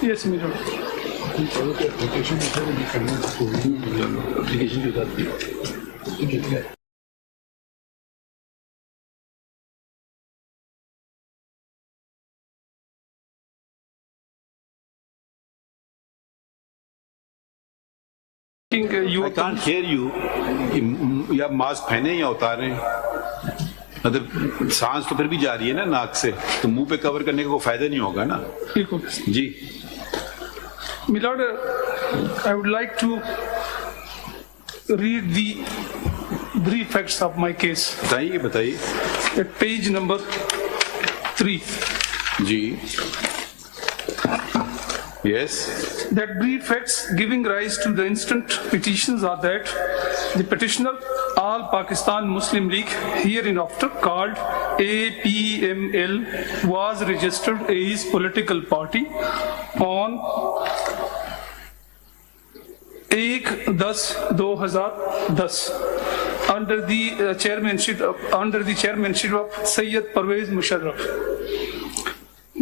Yes, Mirror. I can't hear you. या mask पहने या उतारें, मतलब सांस तो फिर भी जा रही है ना नाक से, तो मुंह पे कवर करने का कोई फायदा नहीं होगा ना। जी My Lord, I would like to read the brief facts of my case. बताइए बताइए। At page number 3. Ji yes. That brief facts giving rise to the instant petitions are that the petitioner, All Pakistan Muslim League, hereinafter called APML, was registered as political party on 1/10/2010 under the chairmanship of Sayyid Parvez Musharraf.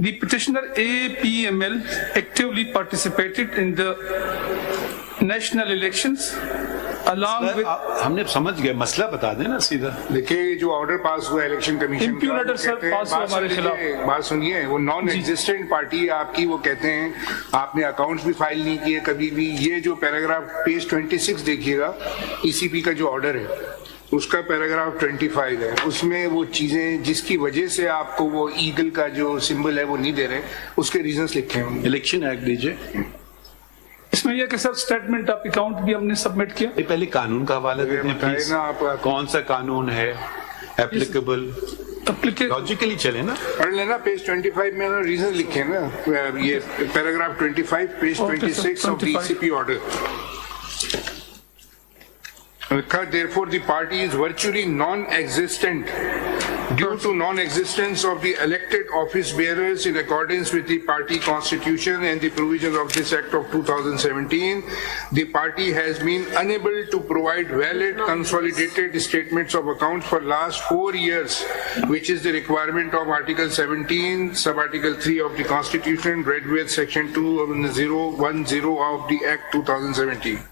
The petitioner APML actively participated in the national elections along with. हमने समझ गए, मसला बता देना सीधा। देखिए जो order pass हुआ इलेक्शन कमीशन का, Impugnator सर पास हुआ हमारे खिलाफ। बात सुनिए, वो नॉन एग्जिस्टेंट पार्टी आपकी, वो कहते हैं आपने अकाउंट्स भी फाइल नहीं किए कभी भी। ये जो पैराग्राफ पेज 26 देखिएगा, ECP का जो ऑर्डर है उसका पैराग्राफ 25 है, उसमें वो चीजें जिसकी वजह से आपको वो ईगल का जो सिंबल है वो नहीं दे रहे, उसके रीजंस लिखे हैं। इलेक्शन एक्ट दीजिए। इसमें यह कि सर स्टेटमेंट ऑफ अकाउंट भी हमने सबमिट किया। पहले कानून का हवाला देते हैं प्लीज, कौन सा कानून है एप्लीकेबल, लॉजिकली चले ना। पढ़ लेना पेज 25 में ना रीजन लिखे हैं ना, ये paragraph 25 page 26 of the ECP order. Therefore, the party is virtually non-existent due to non-existence of the elected office bearers in accordance with the party constitution and the provisions of this Act of 2017. The party has been unable to provide valid consolidated statements of accounts for last 4 years, which is the requirement of Article 17, Sub-Article 3 of the Constitution, read with Section 2010 of the Act 2017.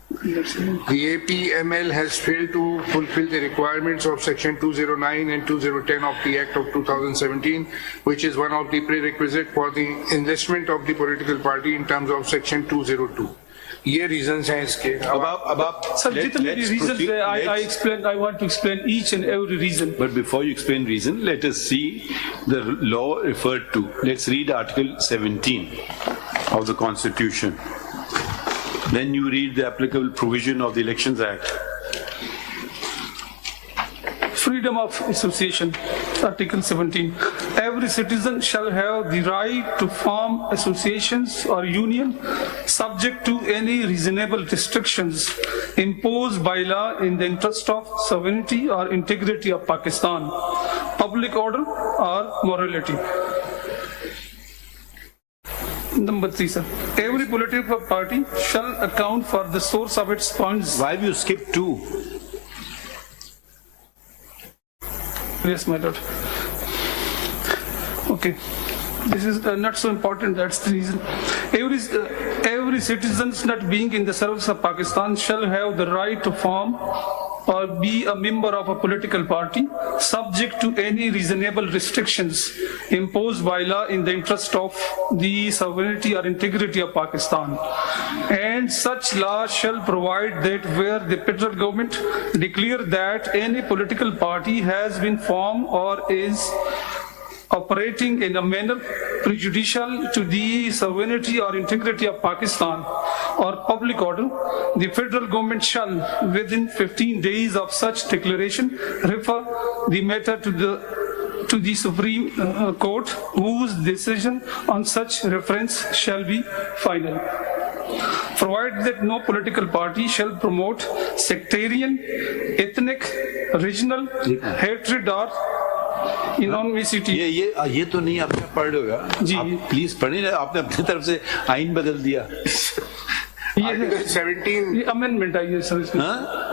The APML has failed to fulfill the requirements of Section 209 and 2010 of the Act of 2017, which is one of the prerequisites for the enlistment of the political party in terms of Section 202. ये reasons हैं इसके। अब sir जितने भी reasons है, I want to explain each and every reason. But before you explain reason, let us see the law referred to. Let's read Article 17 of the Constitution. Then you read the applicable provision of the Elections Act. Freedom of association, Article 17. Every citizen shall have the right to form associations or union subject to any reasonable restrictions imposed by law in the interest of sovereignty or integrity of Pakistan, public order or morality. Number 3, sir. Every political party shall account for the source of its funds. Why have you skipped 2? Yes, my lord. Okay. This is not so important, that's the reason. Every citizen not being in the service of Pakistan shall have the right to form or be a member of a political party subject to any reasonable restrictions imposed by law in the interest of the sovereignty or integrity of Pakistan. And such law shall provide that where the federal government declare that any political party has been formed or is operating in a manner prejudicial to the sovereignty or integrity of Pakistan or public order, the federal government shall, within 15 days of such declaration, refer the matter to the Supreme Court, whose decision on such reference shall be final. Provided that no political party shall promote sectarian, ethnic, regional hatred or इनॉनविसिटी। ये तो नहीं आपने पढ़ होगा जी, आप please पढ़िए ना, आपने अपनी तरफ से आइन बदल दिया। ये 17 अमेंडमेंट आई है सर, इसमें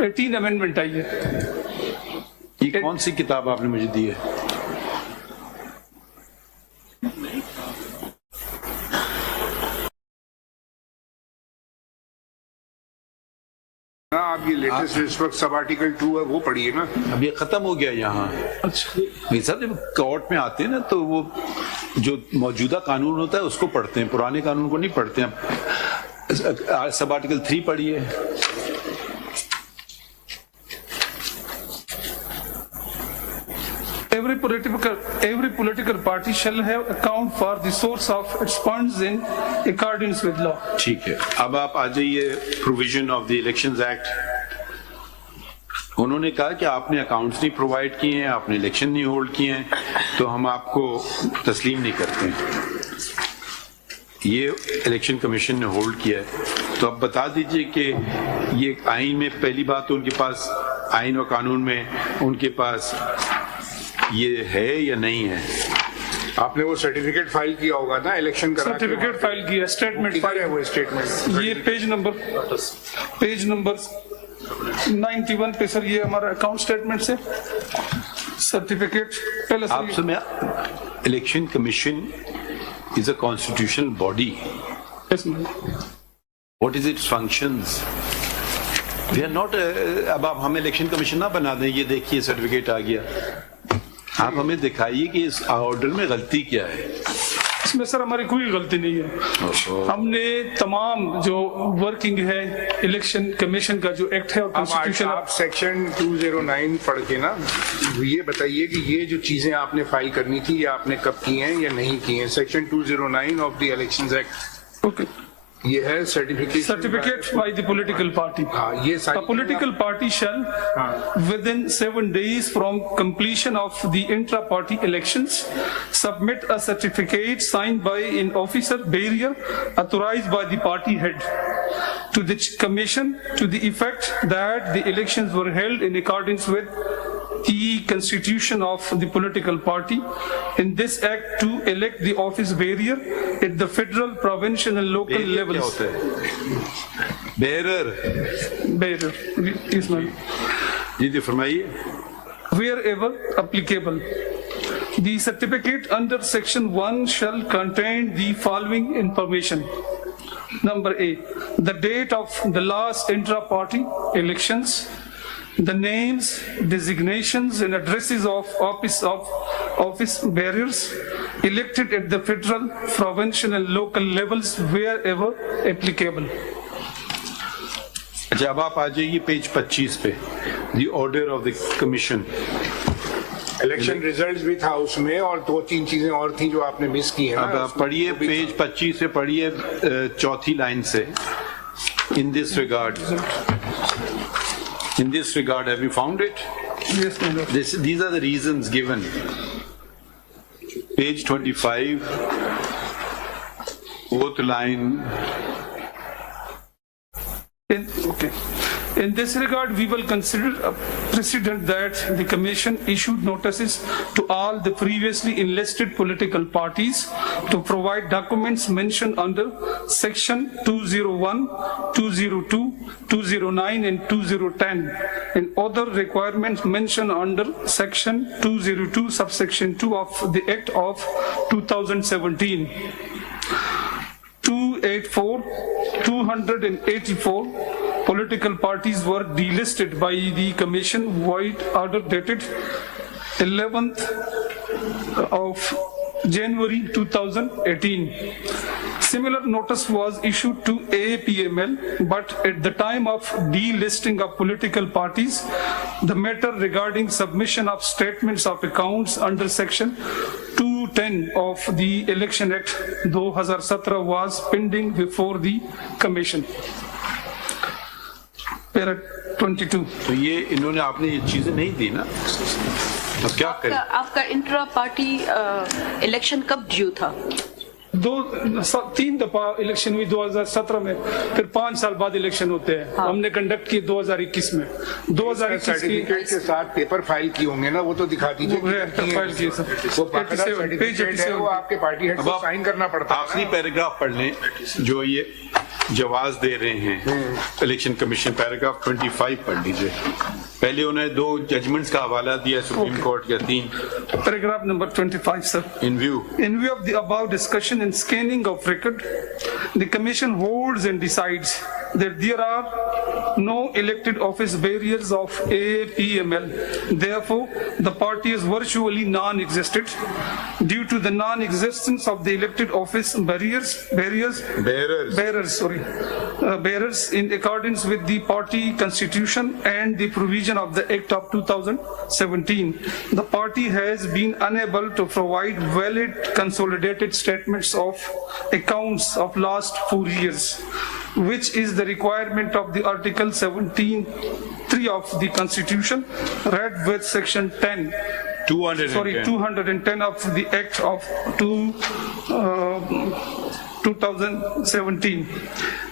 18 अमेंडमेंट आई है। ये कौन सी किताब आपने मुझे दी है? आप ये लेटेस्ट इस वक्त सब आर्टिकल 2 है वो पढ़िए ना। अब ये खत्म हो गया यहाँ। अच्छा, ये सब जब कोर्ट में आते हैं ना तो वो जो मौजूदा कानून होता है उसको पढ़ते हैं, पुराने कानून को नहीं पढ़ते हैं। सब आर्टिकल 3 पढ़िए। every political party shall have account for the source of its funds in accordance with law. ठीक है, अब आप आ जाइए provision of the elections act. उन्होंने कहा कि आपने अकाउंट्स नहीं प्रोवाइड किए हैं, आपने इलेक्शन नहीं होल्ड किए हैं, तो हम आपको तस्लीम नहीं करते हैं। ये इलेक्शन कमीशन ने होल्ड किया है, तो अब बता दीजिए कि ये आइन में, पहली बात तो उनके पास आइन और कानून में उनके पास ये है या नहीं है। आपने वो सर्टिफिकेट फाइल किया होगा ना इलेक्शन का, सर्टिफिकेट फाइल किया, स्टेटमेंट फाइल है वो स्टेटमेंट। ये पेज नंबर 91 पे सर, ये हमारा अकाउंट स्टेटमेंट से सर्टिफिकेट पहले आप समय election commission is a constitutional body. What is its functions? We are not, अब आप हमें इलेक्शन कमीशन ना बना दें। ये देखिए सर्टिफिकेट आ गया, आप हमें दिखाइए कि इस ऑर्डर में गलती क्या है। इसमें सर हमारी कोई गलती नहीं है। हमने तमाम जो वर्किंग है इलेक्शन कमीशन का जो एक्ट है और कॉन्स्टिट्यूशन। आप सेक्शन 209 पढ़ के ना ये बताइए कि ये जो चीजें आपने फाइल करनी थी ये आपने कब की हैं या नहीं की हैं। Section 209 of the elections act, okay, ये है certificate by the political party. हाँ, ये A political party shall, within 7 days from completion of the intra-party elections, submit a certificate signed by an officer bearer authorized by the party head to the commission to the effect that the elections were held in accordance with the constitution of the political party in this act to elect the office bearer at the federal, provincial and local levels. Bearer, Yes, ma'am. जी फरमाइए। Wherever applicable, the certificate under section 1 shall contain the following information. Number A, the date of the last intra-party elections, the names, designations and addresses of office bearers elected at the federal, provincial and local levels wherever applicable. अच्छा, अब आप आ जाइए page 25 पे, the order of the commission. Election results भी था उसमें और 2-3 चीजें और थी जो आपने मिस की है। अब आप पढ़िए पेज 25 से, पढ़िए चौथी लाइन से। In this regard, have you found it? Yes, my lord. These are the reasons given. Page 25, fourth line. In this regard, we will consider a precedent that the Commission issued notices to all the previously enlisted political parties to provide documents mentioned under Section 201, 202, 209 and 2010 and other requirements mentioned under Section 202, subsection 2 of the Act of 2017. 284, 284 political parties were delisted by the Commission void order dated 11th of January 2018. Similar notice was issued to APML, but at the time of delisting of political parties, the matter regarding submission of statements of accounts under Section 210 of the Election Act 2017 was pending before the Commission. Para 22. तो ये इन्होंने आपने ये चीजें नहीं दी ना, अब क्या करें? आपका इंट्रा पार्टी इलेक्शन कब ड्यू था? 3 दफा इलेक्शन हुई 2017 में, फिर 5 साल बाद इलेक्शन होते हैं। हमने कंडक्ट किए 2021 में। 2021 सर्टिफिकेट के साथ पेपर फाइल किए होंगे ना, वो तो दिखा दीजिए। फाइल किए सर, वो सर्टिफिकेट है, वो आपके पार्टी हेड को साइन करना पड़ता है। आखिरी पैराग्राफ पढ़ लें जो ये जवाब दे रहे हैं इलेक्शन कमीशन, पैराग्राफ 25 पढ़ लीजिए। पहले उन्हें 2 जजमेंट्स का हवाला दिया सुप्रीम कोर्ट का, 3। Paragraph number 25 sir. In view of the above discussion and scanning of record, the commission holds and decides that there are no elected office barriers of APML. Therefore, the party is virtually non-existent. Due to the non-existence of the elected office bearers in accordance with the party constitution and the provision of the Act of 2017, the party has been unable to provide valid consolidated statements of accounts of last 4 years, which is the requirement of the Article 17(3) of the Constitution, read with Section 210 of the Act of 2017.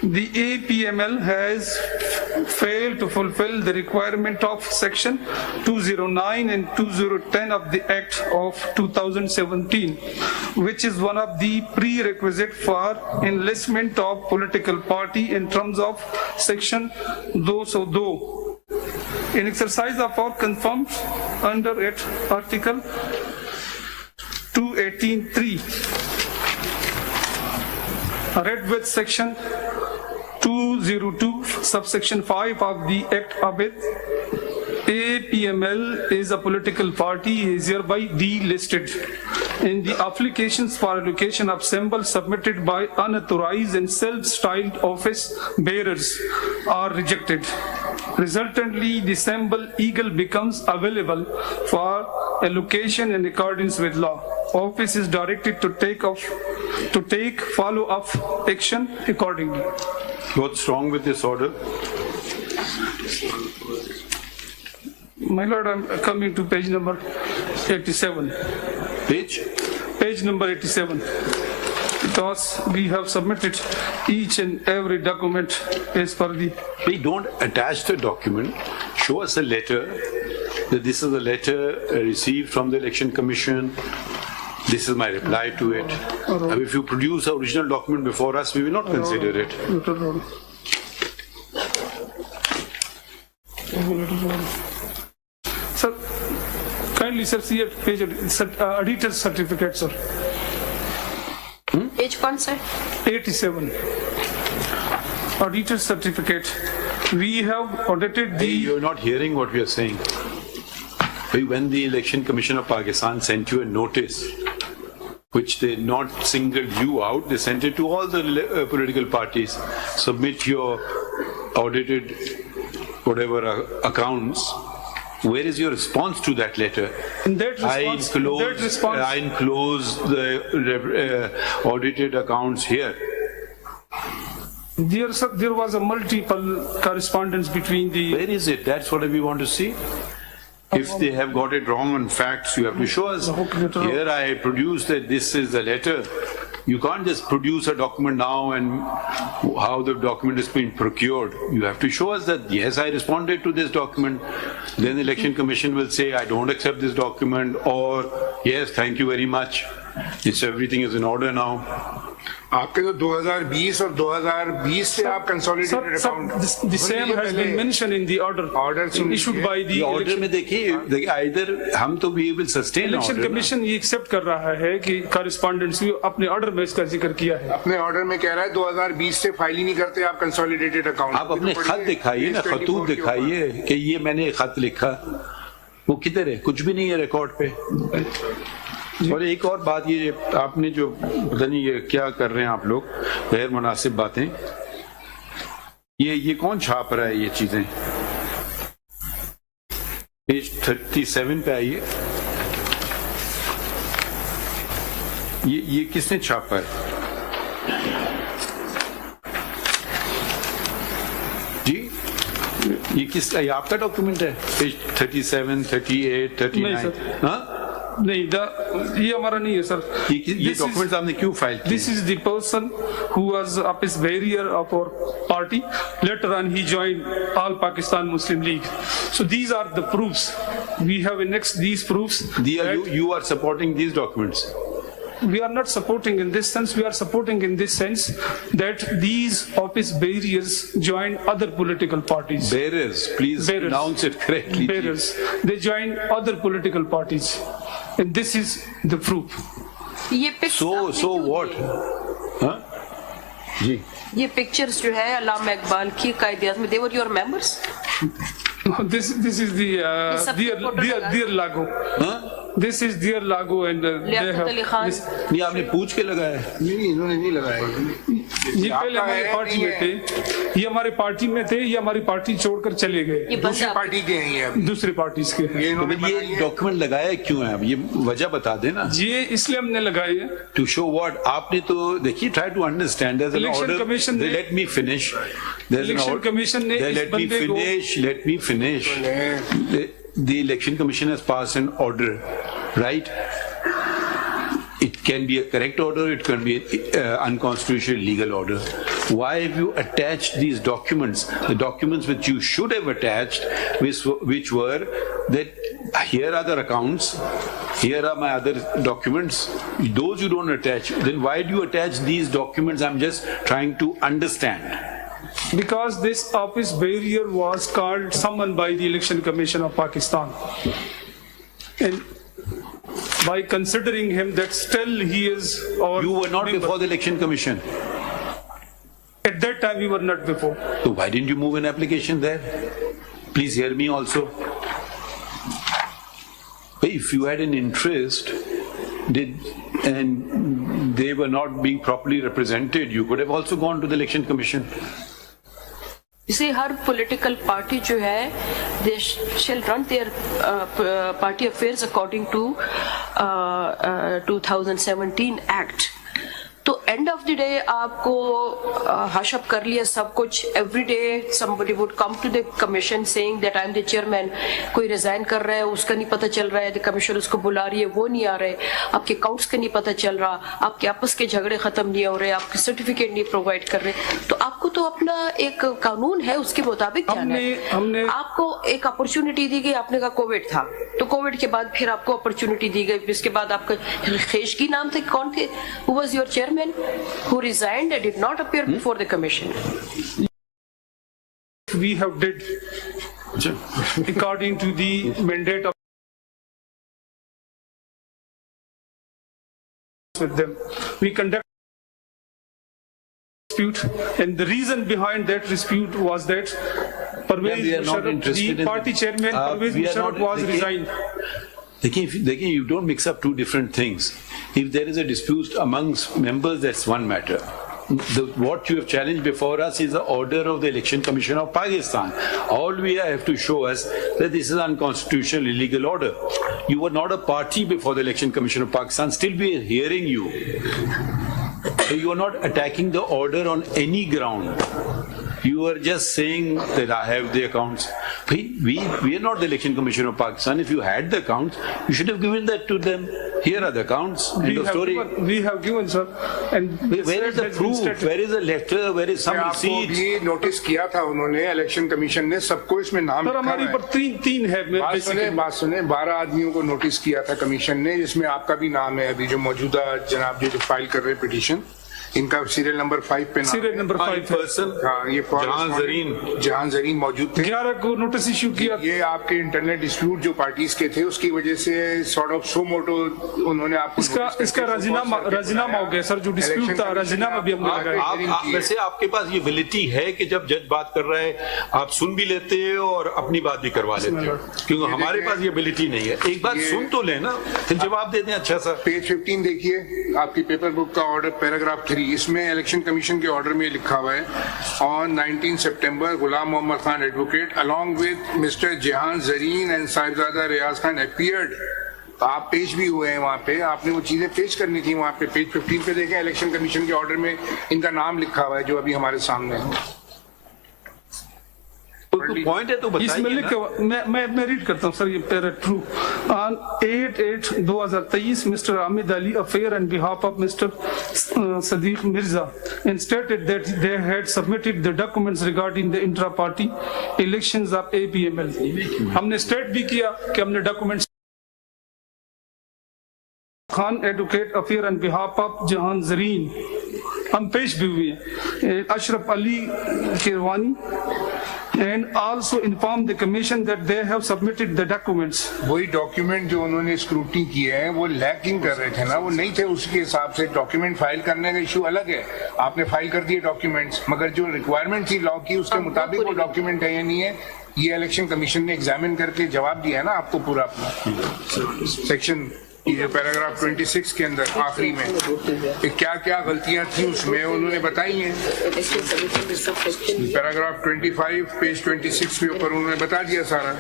The APML has failed to fulfill the requirement of Section 209 and 2010 of the Act of 2017, which is one of the prerequisites for enlistment of political party in terms of Section 202. In exercise of our confirmed under it Article 218(3), read with Section 202, subsection 5 of the Act of it, APML is a political party, is hereby delisted. In the applications for allocation of symbols submitted by unauthorized and self-styled office bearers are rejected. Resultantly, the symbol eagle becomes available for allocation in accordance with law. Office is directed to take follow-up action accordingly. What's wrong with this order? My Lord, I'm coming to page number 87. Page Number 87. Because we have submitted each and every document as per the... We don't attach the document. Show us a letter that this is a letter received from the Election Commission. This is my reply to it. If you produce the original document before us, we will not consider it. Sir, kindly, sir, see at page editor's certificate, sir. Page one, sir. 87. Auditor's certificate. We have audited the... You're not hearing what we are saying. When the Election Commission of Pakistan sent you a notice, which they not singled you out, they sent it to all the political parties. Submit your audited whatever accounts. Where is your response to that letter? In that response, I enclose the audited accounts here. There was a multiple correspondence between the... Where is it? That's what we want to see. If they have got it wrong on facts, you have to show us. Here I produced that this is the letter. You can't just produce a document now and how the document is being procured. You have to show us that, yes, I responded to this document. Then the Election Commission will say, I don't accept this document, or, yes, thank you very much. Everything is in order now. आपके तो 2020 और 2020 से आप consolidated account. The same has been mentioned in the order issued by the order में देखिए, either हम तो we will sustain Election Commission ये accept कर रहा है कि correspondence अपने order में इसका जिक्र किया है. अपने order में कह रहा है 2020 से फाइल ही नहीं करते आप consolidated account. आप अपने खत दिखाइए ना, खतूत दिखाइए कि ये मैंने खत लिखा. वो किधर है? कुछ भी नहीं है रिकॉर्ड पे. और एक और बात, ये आपने जो पता नहीं ये क्या कर रहे हैं आप लोग, गैर मुनासिब बातें, ये कौन छाप रहा है ये चीजें? पेज 37 पे आइए. ये किसने छापा है जी? ये आपका डॉक्यूमेंट है? पेज 37, 38, 39? हाँ नहीं, ये हमारा नहीं है सर. ये डॉक्यूमेंट्स आपने क्यों फाइल किए? This is the person who was office barrier of our party. Later on, he joined All Pakistan Muslim League. So these are the proofs. We have annexed these proofs. You are supporting these documents? We are not supporting in this sense. We are supporting in this sense that these office barriers join other political parties. Bearers, please pronounce it correctly. Bearers. They join other political parties. And this is the proof. So what? Huh? जी ये pictures जो है अल्लामा इकबाल की कायदे-ए-आज़म में, they were your members? This is the their logo. हाँ? This is their logo and they Liaquat have Ali Khan this- नहीं आपने पूछ के लगाया है। नहीं इन्होंने नहीं लगाया। ये पहले हमारी पार्टी में थे, ये हमारी पार्टी में थे, ये हमारी पार्टी छोड़कर चले गए ये दूसरी बंदा पार्टी के हैं ये अभी। दूसरी पार्टी के हैं। ये तो इन्होंने फिर ये डॉक्यूमेंट लगाया क्यों है? अब ये वजह बता देना। ये इसलिए हमने लगाए हैं। टू शो व्हाट आपने तो देखिए try to understand there is an Election order Commission ने- let me finish Election Commission ने इस let me बंदे को- finish the election commission has passed an order, right? It can be a correct order, it can be an unconstitutional legal order. Why have you attached these documents, the documents which you should have attached, which were that here are the accounts, here are my other documents, those you don't attach, then why do you attach these documents? I'm just trying to understand. Because this office barrier was called summoned by the Election Commission of Pakistan. And by considering him that still he is our You were not member. before the election commission. At that time we were not before. So why didn't you move an application there? Please hear me also. If you had an interest, and they were not being properly represented, you could have also gone to the election commission. इसे हर political party जो है they shall run their party affairs according to 2017 act. तो end of the day आपको hush up कर लिया सब कुछ। Every day somebody would come to the commission saying that I am the chairman. कोई रिजाइन कर रहा है उसका नहीं पता चल रहा है, द कमीशन उसको बुला रही है वो नहीं आ रहे, आपके अकाउंट्स का नहीं पता चल रहा, आपके आपस के झगड़े खत्म नहीं हो रहे, आपके सर्टिफिकेट नहीं प्रोवाइड कर रहे। तो आपको तो अपना एक कानून है उसके मुताबिक जाना है। हमने आपको एक अपॉर्चुनिटी दी गई, आपने कहा कोविड था तो कोविड के बाद फिर आपको अपॉर्चुनिटी दी गई। इसके बाद आपका खेशगी नाम थे, कौन थे? Who was your chairman who resigned and did not appear before the commission? we have did according to the mandate of with them. We conduct dispute, and the reason behind that dispute was that Parvez we are not Musharraf, interested the in- party chairman Parvez we are Musharraf not- was resigned. देखिए, you don't mix up two different things. If there is a dispute amongst members, that's one matter. What you have challenged before us is the order of the Election Commission of Pakistan. All we have to show us that this is unconstitutional, illegal order. You were not a party before the Election Commission of Pakistan. Still, we are hearing you. So you are not attacking the order on any ground. You are just saying that I have the accounts. We are not the Election Commission of Pakistan. If you had the accounts, you should have given that to them. Here are the accounts. End of story. We have given, sir. And Where is the proof? Where is the letter? Where is some आपको receipt? भी notice किया था उन्होंने, election commission ने सबको इसमें नाम sir लिखा हमारे हुआ ऊपर है। तीन है बात सुने 12 आदमियों को नोटिस किया था कमीशन ने, जिसमें आपका भी नाम है। अभी जो मौजूदा जनाब जो फाइल कर रहे हैं पिटीशन, इनका सीरियल नंबर 5 पे नाम सीरियल नंबर 5 है। person. हाँ, ये जहां जरीन मौजूद थे। 11 को नोटिस इशू किया। ये आपके इंटरनेट डिस्प्यूट जो पार्टीज के थे उसकी वजह से सॉर्ट ऑफ सो मोटो उन्होंने आपको इसका राजीनामा हो गया सर। जो डिस्प्यूट था राजीनामा भी हमने लगाया। वैसे आपके पास ये एबिलिटी है कि जब जज बात कर रहा है आप सुन भी लेते हो और अपनी बात भी करवा लेते हो, क्योंकि हमारे पास ये एबिलिटी नहीं है। एक बात सुन तो लेना, फिर जवाब दे दें। अच्छा सर, पेज 15 देखिए आपकी पेपर बुक का ऑर्डर पैराग्राफ 3, इसमें इलेक्शन कमीशन के ऑर्डर में लिखा हुआ है ऑन 19 सितंबर Ghulam Mohammad Khan advocate along with mister Jahan Zareen and Sahibzada Riyaz Khan appeared. तो आप पेश भी हुए हैं वहाँ पे, आपने वो चीजें पेश करनी थी वहाँ पे। पेज 15 पे देखें, इलेक्शन कमीशन के ऑर्डर में इनका नाम लिखा हुआ है जो अभी हमारे सामने है। पॉइंट है तो इसमें बताइए लिखा ना। मैं रीड करता हूँ सर। ये para true on 8/8/2023 mister Amid Ali appear and behalf of mister Sadiq Mirza and stated that they had submitted the documents regarding the intra party elections of APML. हमने स्टेट भी किया कि हमने documents Khan advocate affair and behalf of जहां जरीन हम पेश भी हुए हैं। Ashraf Ali Keeravani and also inform the commission that they have submitted the documents. वही डॉक्यूमेंट जो उन्होंने स्क्रूटनी किए हैं वो लैकिंग कर रहे थे ना, वो नहीं थे, उसके हिसाब से डॉक्यूमेंट फाइल करने का इशू अलग है। आपने फाइल कर दिए डॉक्यूमेंट्स, मगर जो रिक्वायरमेंट थी लॉ की उसके मुताबिक वो डॉक्यूमेंट है या नहीं है, ये इलेक्शन कमीशन ने एग्जामिन करके जवाब दिया है ना आपको पूरा अपना। सेक्शन ये पैराग्राफ 26 के अंदर आखिरी में क्या क्या गलतियां थी उसमें उन्होंने बताई हैं। पैराग्राफ 25 पेज 26 के ऊपर उन्होंने बता दिया सारा।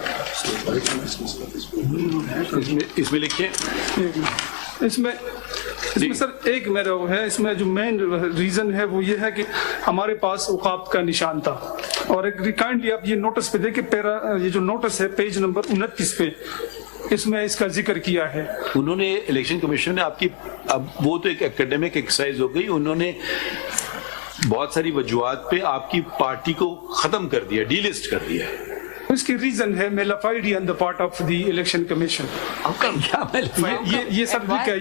इसमें लिखिए, इसमें सर एक मेरा वो है, इसमें जो मेन रीजन है वो ये है कि हमारे पास औकात का निशान था। और एक काइंडली आप ये नोटिस पे देखिए, ये जो नोटिस है पेज नंबर 29 पे, इसमें इसका जिक्र किया है। उन्होंने इलेक्शन कमीशन ने आपकी, अब वो तो एक एकेडमिक एक्सरसाइज हो गई, उन्होंने बहुत सारी वजूहात पे आपकी पार्टी को खत्म कर दिया, डीलिस्ट कर दिया। इसकी रीजन है mala fide on the part of the election commission. ये सब ठीक है।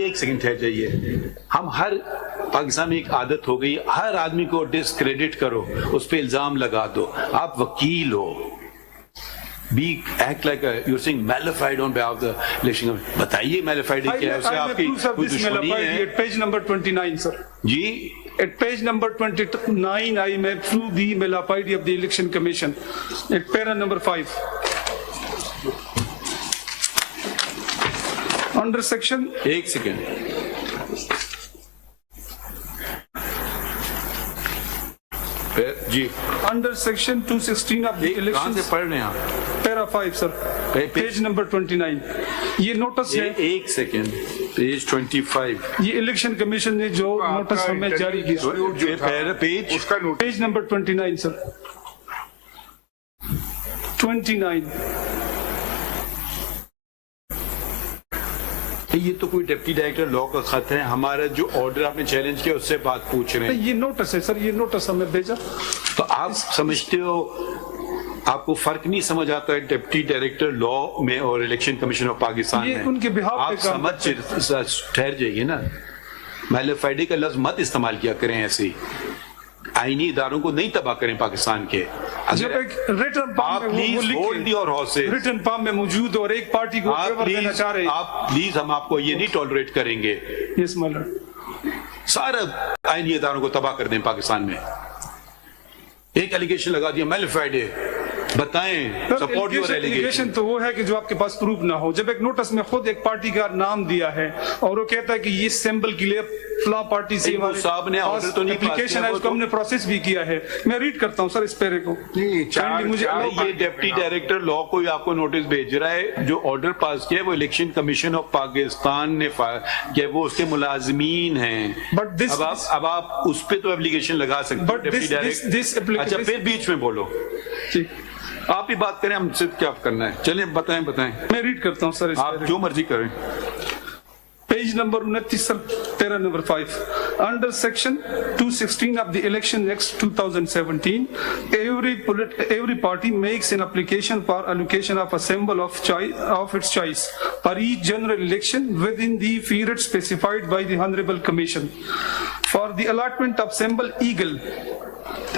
एक सेकंड ठहर जाइए। हम हर पाकिस्तान में एक आदत हो गई, हर आदमी को डिस्क्रेडिट करो, उस पर इल्जाम लगा दो। आप वकील हो, act like you're saying malafide on behalf of the election. बताइए malafide क्या है, उससे आपकी कोई दुश्मनी है? Page number 29 sir ji, at page number 29 I may prove the malafide of the election commission at para number 5 under section, एक second, ji, under section 216 of the कहाँ election, से पढ़ रहे हैं आप? para 5 sir, page number 29। ये notice है, एक सेकंड, पेज 25, ये इलेक्शन कमीशन ने जो नोटिस हमें जारी किया, पेज उसका नोटिस पेज नंबर 29 सर, 29। ये तो कोई डिप्टी डायरेक्टर लॉ का खत है, हमारा जो ऑर्डर आपने चैलेंज किया उससे बात पूछ रहे हैं। ये नोटिस है सर, ये नोटिस हमें भेजा। तो आप समझते हो, आपको फर्क नहीं समझ आता है डिप्टी डायरेक्टर लॉ में और इलेक्शन कमीशन ऑफ पाकिस्तान में? उनके बिहाफ आप समझ ठहर जाइए ना, मैलेफाइडे का लफ्ज मत इस्तेमाल किया करें ऐसे ही। आईनी इदारों को नहीं तबाह करें पाकिस्तान के। जब एक रिटर्न आप please hold your horses, return palm में मौजूद और एक पार्टी को फेवर देना चाह रहे हैं, आप प्लीज, हम आपको ये नहीं टॉलरेट करेंगे। यस माय लॉर्ड, सारे आईनी इदारों को तबाह कर दें पाकिस्तान में। एक एलिगेशन लगा दिया मैलेफाइडे, बताएं सपोर्ट योर एलिगेशन तो वो है कि जो आपके पास प्रूफ ना हो। जब एक नोटिस में खुद एक पार्टी का नाम दिया है और वो कहता है कि ये सिंबल के लिए फ्ला पार्टी से साहब ने ऑर्डर तो नहीं, एप्लीकेशन है उसको हमने प्रोसेस भी किया है। मैं रीड करता हूँ सर इस पेरे को। मुझे ये डिप्टी डायरेक्टर लॉ कोई आपको नोटिस भेज रहा है, जो ऑर्डर पास किया वो इलेक्शन कमीशन ऑफ पाकिस्तान ने किया, वो उसके मुलाजमीन हैं। बट दिस, अब आप उस पे तो एप्लीकेशन लगा सकते हैं डिप्टी डायरेक्टर। अच्छा, फिर बीच में बोलो, आप ही बात करें, हमसे क्या करना है? चलिए बताएं। मैं रीड करता हूं सर, आप जो मर्जी करें। Page number 29 sir, para number 5, under section 216 of the Election Act 2017, every party makes an application for allocation of a symbol of its choice for each general election within the period specified by the Honorable Commission. For the allotment of symbol eagle,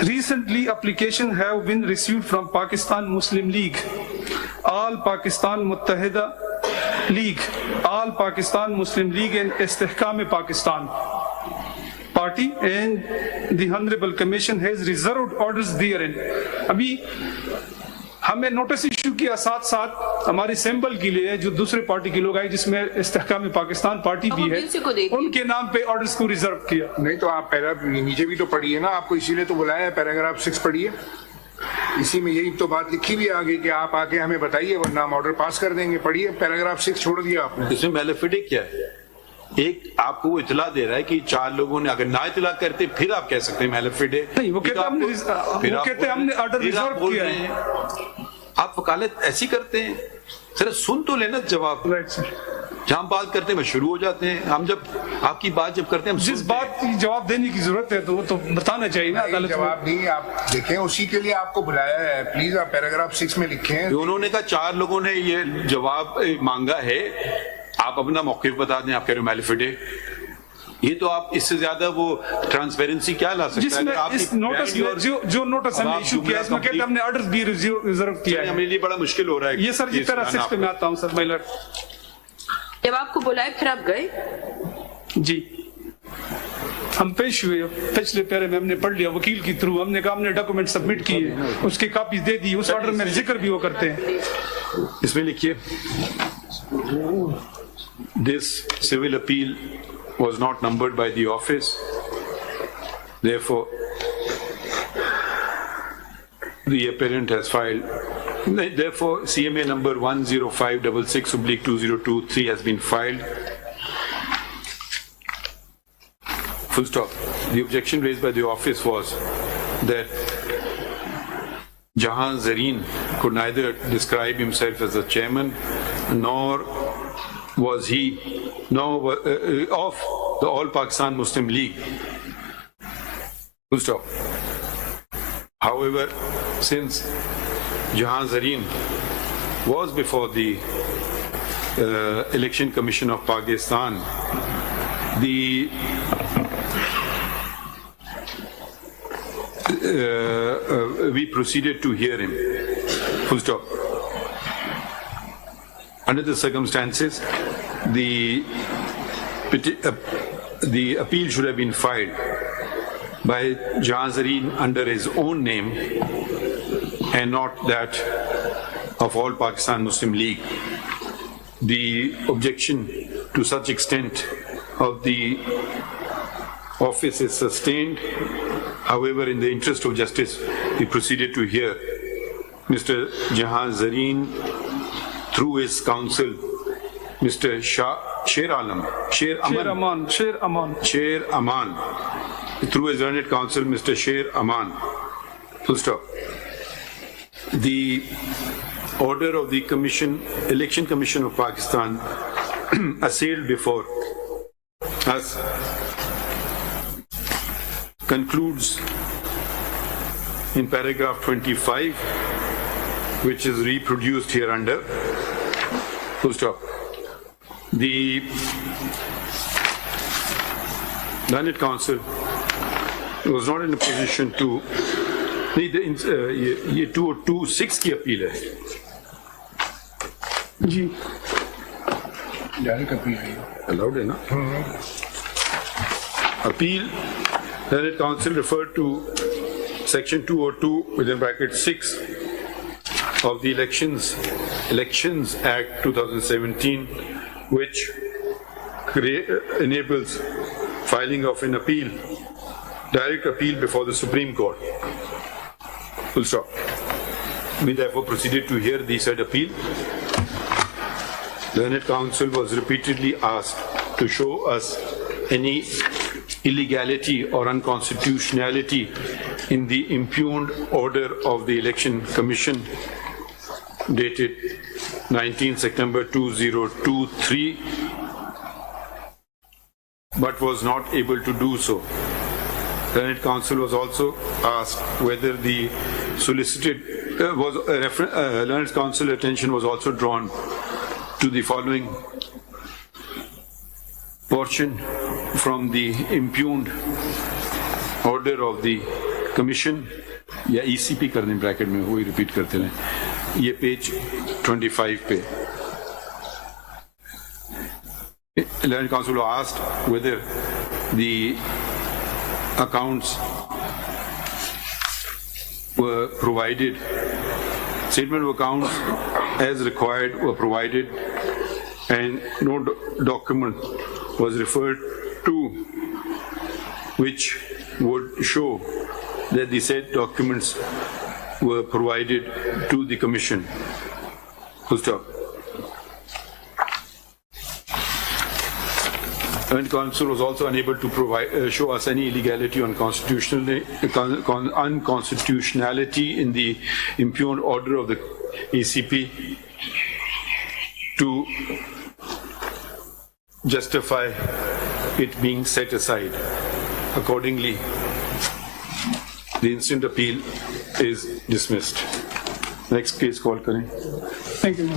recently applications have been received from Pakistan Muslim League, All Pakistan Muttahida League, All Pakistan Muslim League and Tehreek-e Pakistan party, and the Honorable Commission has reserved orders therein. अभी हमें notice issue किया, साथ साथ हमारे symbol के लिए जो दूसरे पार्टी के लोग आए जिसमें इस्तेहकाम पाकिस्तान पार्टी भी है, उनके नाम पे ऑर्डर्स को रिजर्व किया। नहीं तो आप नीचे भी तो पढ़िए ना, आपको इसीलिए तो बुलाया है, पैराग्राफ 6 पढ़िए, इसी में यही तो बात लिखी भी आगे कि आप आके हमें बताइए वरना हम ऑर्डर पास कर देंगे। पढ़िए, पैराग्राफ 6 छोड़ दिया आपने। इसमें मैलेफिडिक क्या है? एक आपको वो इतला दे रहा है कि 4 लोगों ने, अगर ना इतला करते फिर आप कह सकते हैं मैलेफिडे। नहीं, वो कहते हमने ऑर्डर रिजर्व किया है। आप वकालत ऐसी करते हैं, जरा सुन तो लेना जवाब। राइट सर, जहाँ बात करते हैं शुरू हो जाते हैं, हम जब आपकी बात जब करते हैं, हम जिस बात की जवाब देने की जरूरत है तो वो तो बताना चाहिए ना अदालत। जवाब नहीं, आप देखें, उसी के लिए आपको बुलाया है। प्लीज आप पैराग्राफ 6 में लिखें। उन्होंने कहा 4 लोगों ने ये जवाब मांगा है, आप अपना मौक़िफ़ बता दें। आप कह रहे हो मैलेफिडे, ये तो आप इससे ज्यादा वो ट्रांसपेरेंसी क्या ला सकते हैं? जिसमें इस नोटिस में जो नोटिस हमने इशू किया इसमें कहते हैं हमने ऑर्डर भी रिजर्व किया है। हमारे लिए बड़ा मुश्किल हो रहा है ये सर जी पैरा 6 पे मैं आता हूं सर महिला जब आपको बुलाए फिर आप गए? जी हम पेश हुए, पिछले पैरे में हमने पढ़ लिया वकील के थ्रू, हमने कहा हमने डॉक्यूमेंट सबमिट किए, उसकी कॉपी दे दी, उस ऑर्डर में जिक्र भी वो करते हैं। इसमें लिखिए this civil appeal was not numbered by the office, therefore the appellant has filed, therefore CMA number 10566/2023 has been filed. Full stop. The objection raised by the office was that Jahan Zareen could neither describe himself as a chairman nor was he of the All Pakistan Muslim League. Full stop. However, since Jahan Zareen was before the Election Commission of Pakistan, we proceeded to hear him. Full stop. Under the circumstances, the appeal should have been filed by Jahan Zareen under his own name and not that of All Pakistan Muslim League. The objection to such extent of the office is sustained. However, in the interest of justice, we proceeded to hear Mr. Jahan Zareen through his counsel, Mr. Sher Aman, through his learned counsel, Mr. Sher Aman. Full stop. The order of the Election Commission of Pakistan assailed before us concludes in paragraph 25, which is reproduced here under. Full stop. The learned counsel was not in a position to. ये 226 की appeal है जी, direct appeal है, allowed है ना? Appeal, learned counsel referred to section 202 within bracket 6 of the Elections Act 2017, which enables filing of an appeal, direct appeal before the Supreme Court. Full stop. We therefore proceeded to hear the said appeal. Learned counsel was repeatedly asked to show us any illegality or unconstitutionality in the impugned order of the Election Commission dated 19 September 2023, but was not able to do so. Learned counsel was also asked whether the learned counsel attention was also drawn to the following portion from the impugned order of the commission, या ECP कर दें bracket में, वही repeat करते रहें, ये page 25 पे. Learned counsel was asked whether the accounts were provided, statement of accounts as required were provided, and no document was referred to which would show that the said documents were provided to the commission. Full stop. And counsel was also unable to show us any illegality or unconstitutionality in the impugned order of the ECP to justify it being set aside. Accordingly, the instant appeal is dismissed. Next case call करें. Thank you.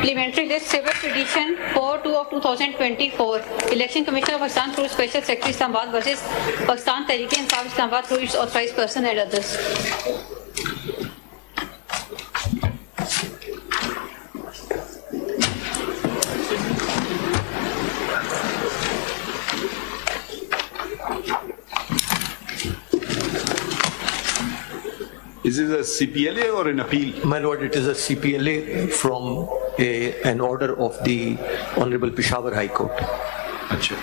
Supplementary list civil petition 4-2 of 2024. Election Commission of Pakistan through Special Secretary Islamabad versus Pakistan Tehreek-e-Insaf Islamabad through its authorized person and others. Is this a CPLA or an appeal? My lord, it is a CPLA from an order of the Honorable Peshawar High Court. Acha.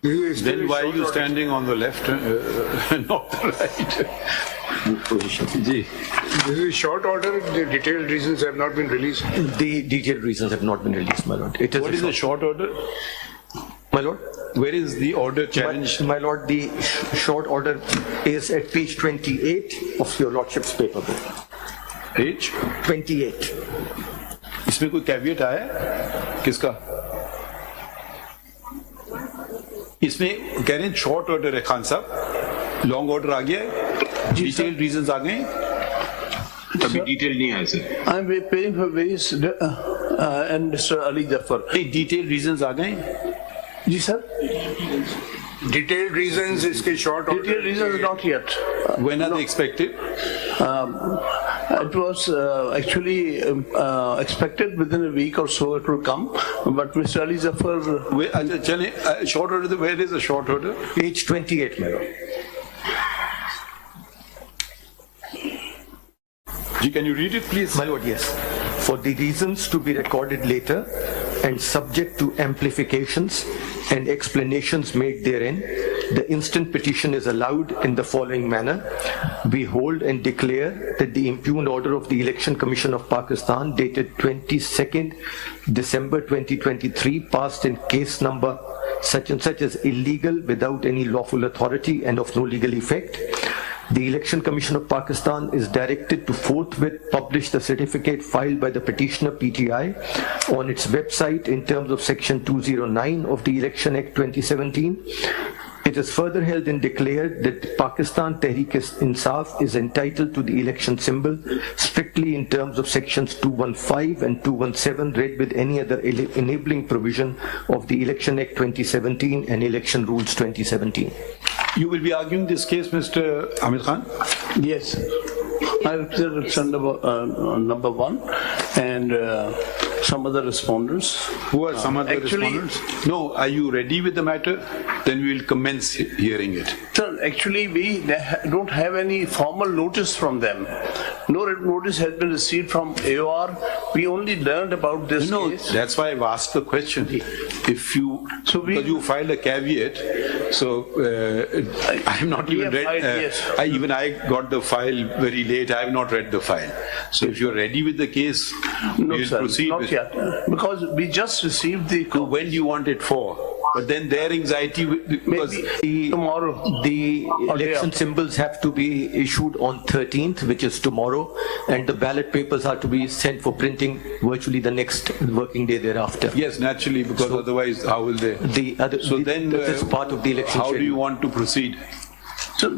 This is Then still why are short you order. standing on the left, not the right? Ji. This is short order, the detailed reasons have not been released. The detailed reasons have not been released, my lord. It is What is the short order? my lord? Where is the order challenged? My lord, the short order is at page 28 of your lordship's paper book. Page? 28. इसमें कोई caveat आया है? किसका? इसमें कह रहे हैं short order है खान साहब, लॉन्ग ऑर्डर आ गया है, डिटेल्ड रीजंस आ गए हैं. अभी डिटेल नहीं आया sir. I'm paying for various and Mr. Ali Ghaffar. नहीं, डिटेल्ड रीजंस आ गए हैं. जी sir, Detailed reasons इसके short order. detailed reasons not yet. When are they expected? It was actually expected within a week or so it will come, but Mr. Ali Ghaffar, Where, अच्छा, चलें, short order, where is the short order? Page 28, my lord. Ji, can you read it, please? My lord, yes. For the reasons to be recorded later and subject to amplifications and explanations made therein, the instant petition is allowed in the following manner. We hold and declare that the impugned order of the Election Commission of Pakistan dated 22nd December 2023 passed in case number such and such is illegal without any lawful authority and of no legal effect. The Election Commission of Pakistan is directed to forthwith publish the certificate filed by the petitioner PTI on its website in terms of Section 209 of the Election Act 2017. It is further held and declared that Pakistan Tehreek-e-Insaf is entitled to the election symbol strictly in terms of Sections 215 and 217 read with any other enabling provision of the Election Act 2017 and Election Rules 2017. You will be arguing this case, Mr. Amir Khan? yes, I represent number one and some other respondents. Who are some other actually- respondents? No, are you ready with the matter? Then we will commence hearing it. Sir, actually we don't have any formal notice from them. No notice has been received from AOR. We only learned about this No, case. that's why I've asked the question. If you, So we- because you filed a caveat, so I have not We even have read, filed, yes. I got the file very late, I have not read the file. So if you're ready with the case, No, we'll sir, proceed not with. yet, because we just received the. So when do you want it for? But then their anxiety, because Maybe tomorrow. The Or day election after. symbols have to be issued on 13th, which is tomorrow, and the ballot papers are to be sent for printing virtually the next working day thereafter. yes, naturally, because otherwise how will they? So then, That is part of the election how do you schedule. want to proceed? So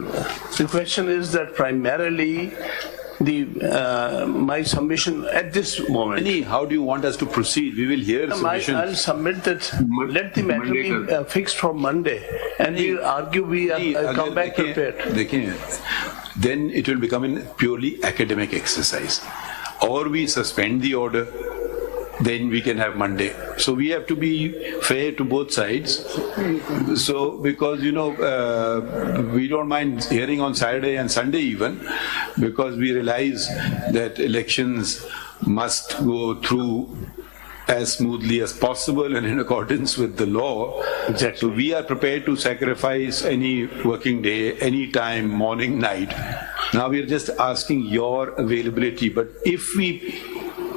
the question is that primarily my submission at this moment. Any, how do you want us to proceed? We will hear I'll submissions. submit that, let the matter be fixed for Monday, and we'll argue, नहीं, come अगर back देखें- prepared. देखें, then it will become a purely academic exercise. Or we suspend the order, then we can have Monday. So we have to be fair to both sides. So, because, we don't mind hearing on Saturday and Sunday even, because we realize that elections must go through as smoothly as possible and in accordance with the law. Exactly. So we are prepared to sacrifice any working day, any time, morning, night. Now we are just asking your availability, but if we,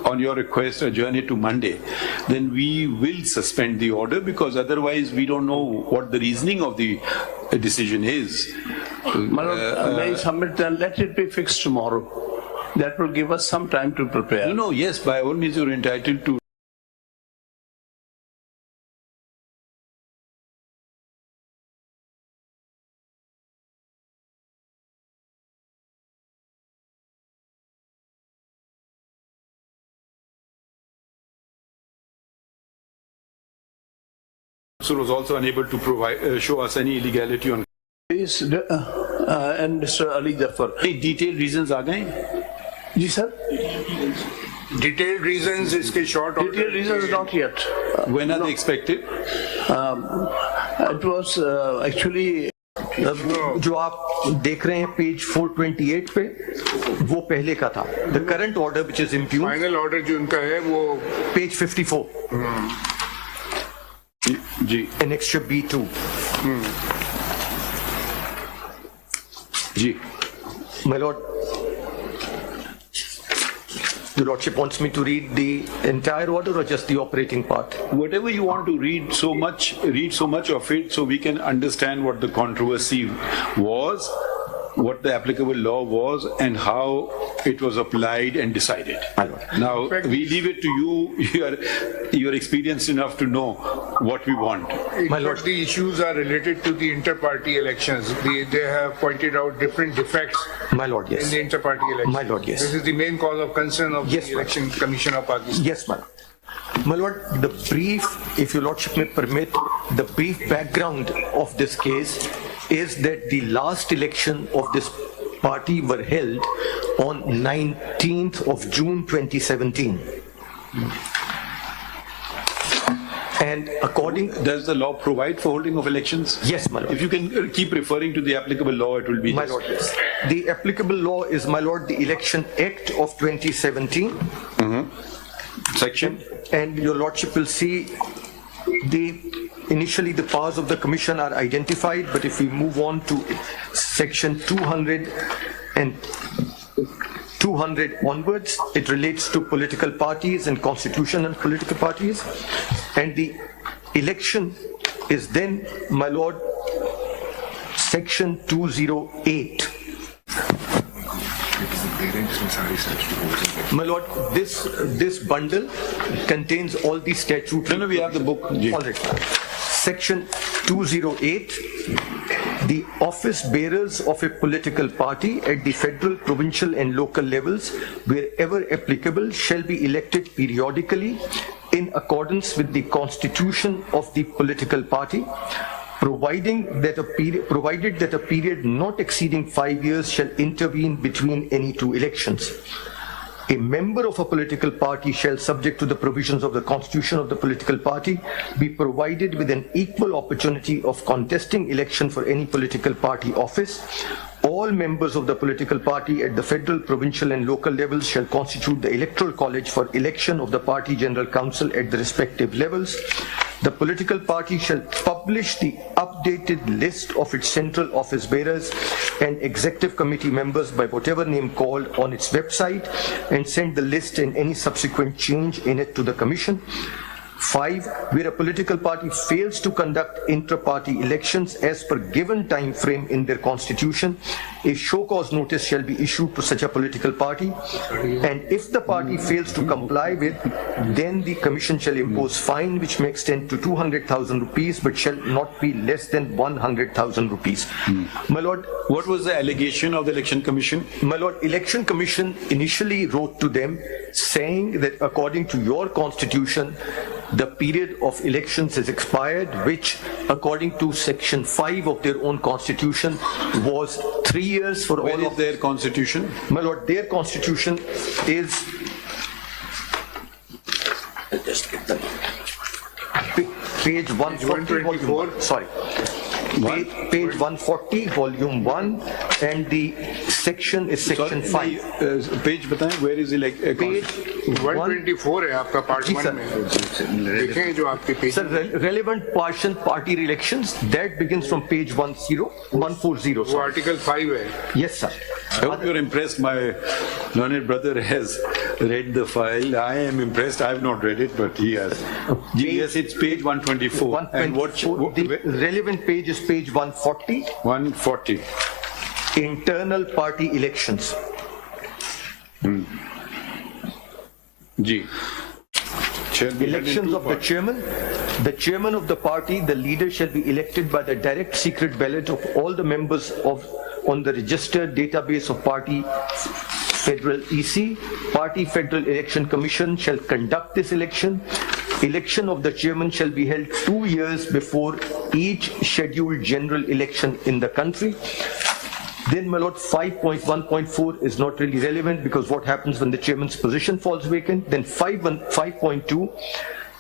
on your request, adjourn it to Monday, then we will suspend the order, because otherwise we don't know what the reasoning of the decision is. My lord, may I submit then, let it be fixed tomorrow. That will give us some time to prepare. No, yes, by all means you're entitled to So was also unable to provide, show us any illegality on. Please, and Mr. Ali Ghaffar. Any detailed reasons are gaye? Ji sir, Detailed reasons iske short order. detailed reasons not yet. When are they expected? It was actually जो आप देख रहे हैं page 428 पे वो पहले का था the current order which is impugned final order जो उनका है वो पेज 54 जी annexure B2 जी my lord your lordship wants me to read the entire order or just the operating part? Whatever you want to read so much of it so we can understand what the controversy was, what the applicable law was, and how it was applied and decided. Now, we leave it to you. You're experienced enough to know what we want. In fact, the issues are related to the inter-party elections. They have pointed out different defects My lord, in yes. the inter-party elections. My lord, yes. This is the main cause of concern of Yes, the ma'am. Election Commission of Pakistan. Yes, my lord. My lord, the brief, if your lordship may permit, the brief background of this case is that the last election of this party were held on 19th of June 2017. And according, Does the law provide for holding of elections? yes, my lord. If you can keep referring to the applicable law, it will be. My lord, yes. The applicable law is, my lord, the Election Act of 2017. Section? And your lordship will see initially the powers of the commission are identified, but if we move on to section 200 and 200 onwards, it relates to political parties and constitution and political parties. And the election is then, my lord, section 208. My lord, this bundle contains all the statutory. No, we have the book. All right. Section 208, the office bearers of a political party at the federal, provincial and local levels, wherever applicable, shall be elected periodically in accordance with the constitution of the political party, provided that a period not exceeding 5 years shall intervene between any two elections. A member of a political party shall, subject to the provisions of the constitution of the political party, be provided with an equal opportunity of contesting election for any political party office. All members of the political party at the federal, provincial and local levels shall constitute the electoral college for election of the party general council at the respective levels. The political party shall publish the updated list of its central office bearers and executive committee members by whatever name called on its website and send the list and any subsequent change in it to the commission. 5, where a political party fails to conduct intra-party elections as per given time frame in their constitution, a show cause notice shall be issued to such a political party, and if the party fails to comply with, then the commission shall impose fine which may extend to 200,000 rupees but shall not be less than 100,000 rupees. My lord, What was the allegation of the Election Commission? my lord, Election Commission initially wrote to them saying that according to your constitution, the period of elections is expired, which according to section 5 of their own constitution was 3 years for Where all is of their constitution? My lord, their constitution is page 140, volume 1. Sorry. Page 140, volume 1, and the section is section 5. Page बताएं, where is the Page 124 है आपका part जी, 1 sir. में देखें जो आपके page Sir, relevant partial party elections, that begins from page 140. वो Sorry. article 5 है. Yes, sir. I hope you're impressed. My learned brother has read the file. I am impressed. I have not read it, but he has. Yes, it's page 124. And what? 124, the relevant page is page 140, 140. internal party elections. G. Elections of the chairman. The chairman of the party, the leader shall be elected by the direct secret ballot of all the members on the registered database of party Federal EC. Party Federal Election Commission shall conduct this election. Election of the chairman shall be held 2 years before each scheduled general election in the country. Then, my lord, 5.1.4 is not really relevant because what happens when the chairman's position falls vacant? Then 5.2,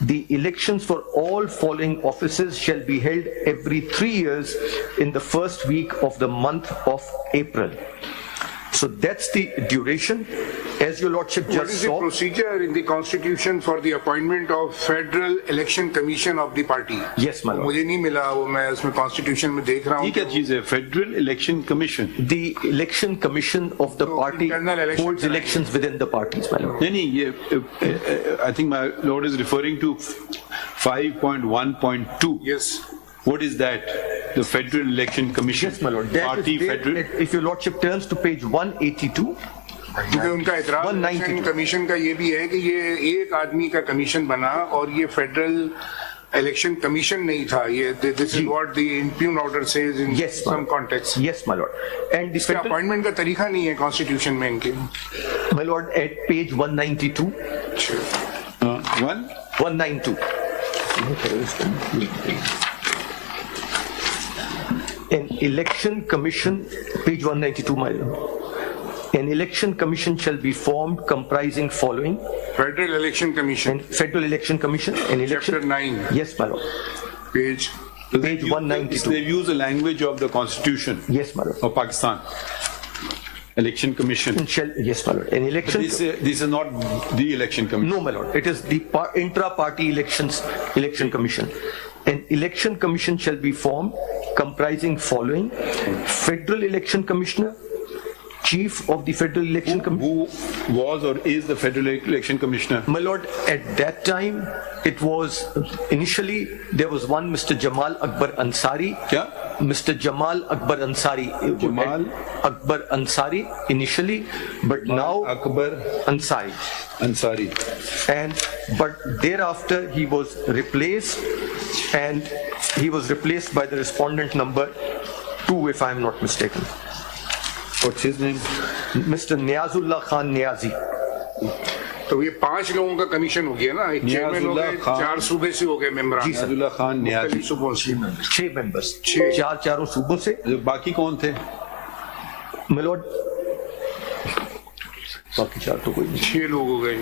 the elections for all following offices shall be held every 3 years in the first week of the month of April. So that's the duration. As your lordship What just is the saw. procedure in the constitution for the appointment of Federal Election Commission of the party? Yes, my lord. मुझे नहीं मिला वो मैं उसमें constitution में देख रहा ये हूँ. क्या चीज है? Federal election commission. The election commission of the party internal election holds elections within the parties, my lord. नहीं ये I think my lord is referring to 5.1.2. Yes. What is that? The Federal Election Commission. Yes, my lord. That Party is there. federal. If your lordship turns to page 182, क्योंकि उनका इतराज 192. Election commission का ये भी है कि ये एक आदमी का कमीशन बना और ये फेडरल इलेक्शन कमीशन नहीं था. ये this is what the impugned order says in yes, my some lord. context. Yes, my lord. And the इसका federal, अपॉइंटमेंट का तरीका नहीं है कॉन्स्टिट्यूशन में इनके. my lord, at page 192, 192. An election commission, page 192, my lord. An election commission shall be formed comprising following. Federal Election Commission, And Federal Election Commission, an election. Chapter 9, Yes, my lord. page. Page 192. They use the language of the Constitution Yes, my lord. of Pakistan. Election Commission. And shall, yes, my lord. An election. This is not the Election Commission. No, my lord. It is the intra-party election commission. An election commission shall be formed comprising following: Federal Election Commissioner, Chief of the Federal Election Commission. Who was or is the Federal Election Commissioner? My lord, at that time, it was initially there was one Mr. Jamal Akbar Ansari. Kya? Mr. Jamal Akbar Ansari. Jamal? Akbar Ansari initially, but now Akbar Ansari. Ansari. But thereafter he was replaced, and he was replaced by the respondent number 2, if I am not mistaken. What's his name? Mr. Niazullah Khan Niazi. तो ये 5 लोगों का commission हो गया ना. एक chairman हो गए, नियाजुल्लाह खान. 4 सूबे से हो गए मेंबरान. Abdul Khan Niazi. मुख्तलिफ सूबों से. 6 members. छह. चारों सूबों से. बाकी कौन थे? My lord, बाकी 4 तो कोई नहीं. 6 लोग हो गए.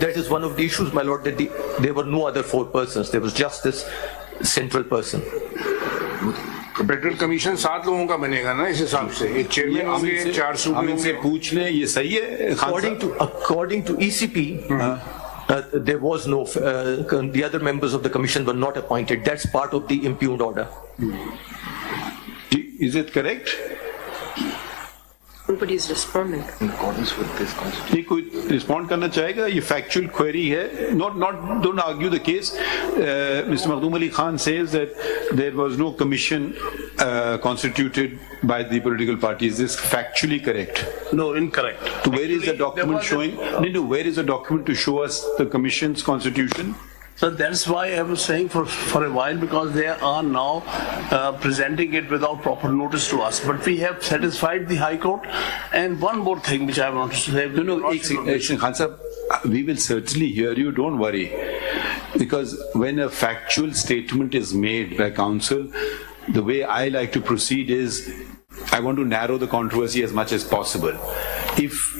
That is one of the issues, my lord, that there were no other 4 persons. There was just this central person. Federal commission 7 लोगों का बनेगा ना इस हिसाब से. एक चेयरमैन होंगे, 4 सूबे हम इनसे होंगे. पूछ लें ये सही है खान साहब? According to ECP, there was no, the other members of the commission were not appointed. That's part of the impugned order. Is it correct? Nobody is responding. ये कोई रिस्पॉन्ड करना चाहेगा? ये फैक्चुअल क्वेरी है. Don't argue the case. Mr. Makhdoom Ali Khan says that there was no commission constituted by the political parties. Is this factually correct? No, incorrect. So where is the Actually, document there was showing? No, where is the document to show us the commission's constitution? So that's why I was saying for a while, because they are now presenting it without proper notice to us. But we have satisfied the High Court. And one more thing which I want to say. No, Khan Sahab, we will certainly hear you, don't worry. Because when a factual statement is made by counsel, the way I like to proceed is, I want to narrow the controversy as much as possible. If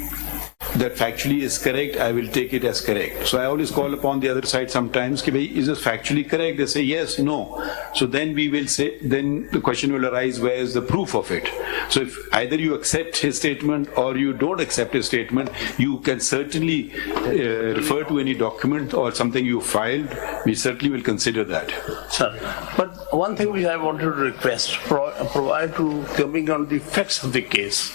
that factually is correct, I will take it as correct. So I always call upon the other side sometimes, is this factually correct? They say yes, no. So then we will say, then the question will arise, where is the proof of it? So if either you accept his statement or you don't accept his statement, you can certainly refer to any document or something you filed. We certainly will consider that. Sir, but one thing which I wanted to request, prior to coming on the facts of the case,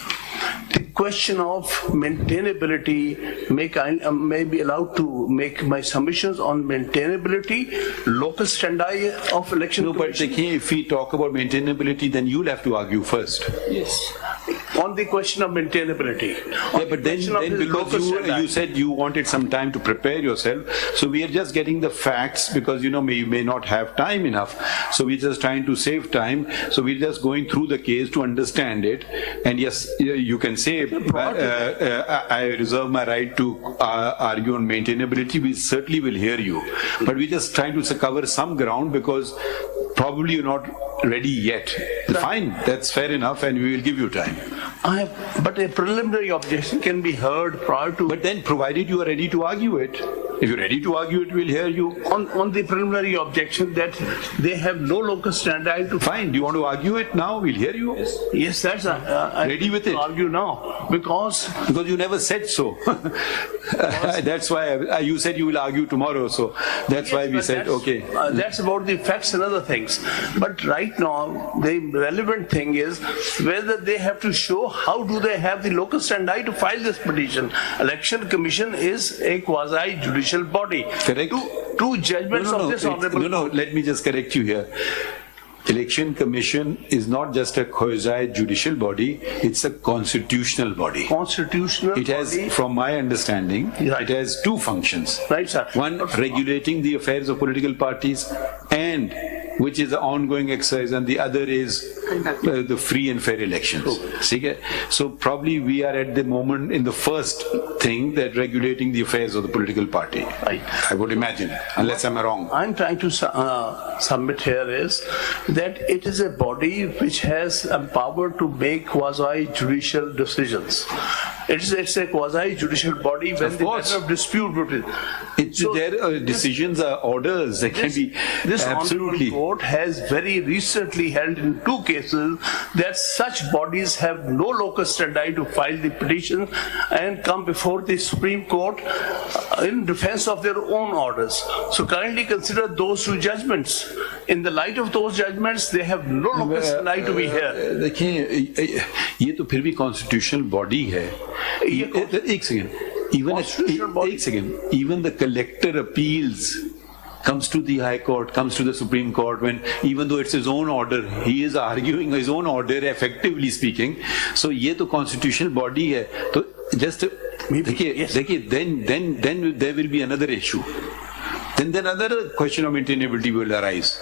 the question of maintainability, may be allowed to make my submissions on maintainability, local standi of election No, but commission. if we talk about maintainability, then you'll have to argue first. Yes. on the question of maintainability. Yeah, but then because you said you wanted some time to prepare yourself, so we are just getting the facts because you may not have time enough. So we're just trying to save time. So we're just going through the case to understand it. And yes, you can say I reserve my right to argue on maintainability. We certainly will hear you, but we're just trying to cover some ground because probably you're not ready yet. Fine, that's fair enough, and we will give you time. But a preliminary objection can be heard prior to. But then, provided you are ready to argue it, if you're ready to argue it, we'll hear you. On the preliminary objection that they have no locus standi to. Fine. Do you want to argue it now? We'll hear you. Yes, that's ready with it. Argue now because you never said so. That's why you said you will argue tomorrow. So that's why we said okay. That's about the facts and other things. But right now, the relevant thing is whether they have to show how do they have the locus standi to file this petition. Election Commission is a quasi-judicial body. Correct. Two judgments of this honorable. No, let me just correct you here. Election Commission is not just a quasi-judicial body, it's a constitutional body. Constitutional It has, body. from my understanding, Right. it has two functions. Right, sir. One, regulating the affairs of political parties, and which is an ongoing exercise, and the other is the free and fair elections. So probably we are at the moment in the first thing, that regulating the affairs of the political party. Right. I would imagine, unless I'm wrong. I'm trying to submit here is that it is a body which has power to make quasi-judicial decisions. It's a quasi-judicial body when the matter of dispute between. Their decisions are orders. They can be This absolutely. Honorable Court has very recently held in 2 cases that such bodies have no locus standi to file the petition and come before the Supreme Court in defense of their own orders. So kindly consider those 2 judgments. In the light of those judgments, they have no locus standi to be here. देखिए ये तो फिर भी constitutional body है एक second even the collector appeals comes to the High Court, comes to the Supreme Court, when even though it's his own order, he is arguing his own order, effectively speaking. So ये तो constitutional body है. तो just देखिए then there will be another issue. Then another question of maintainability will arise.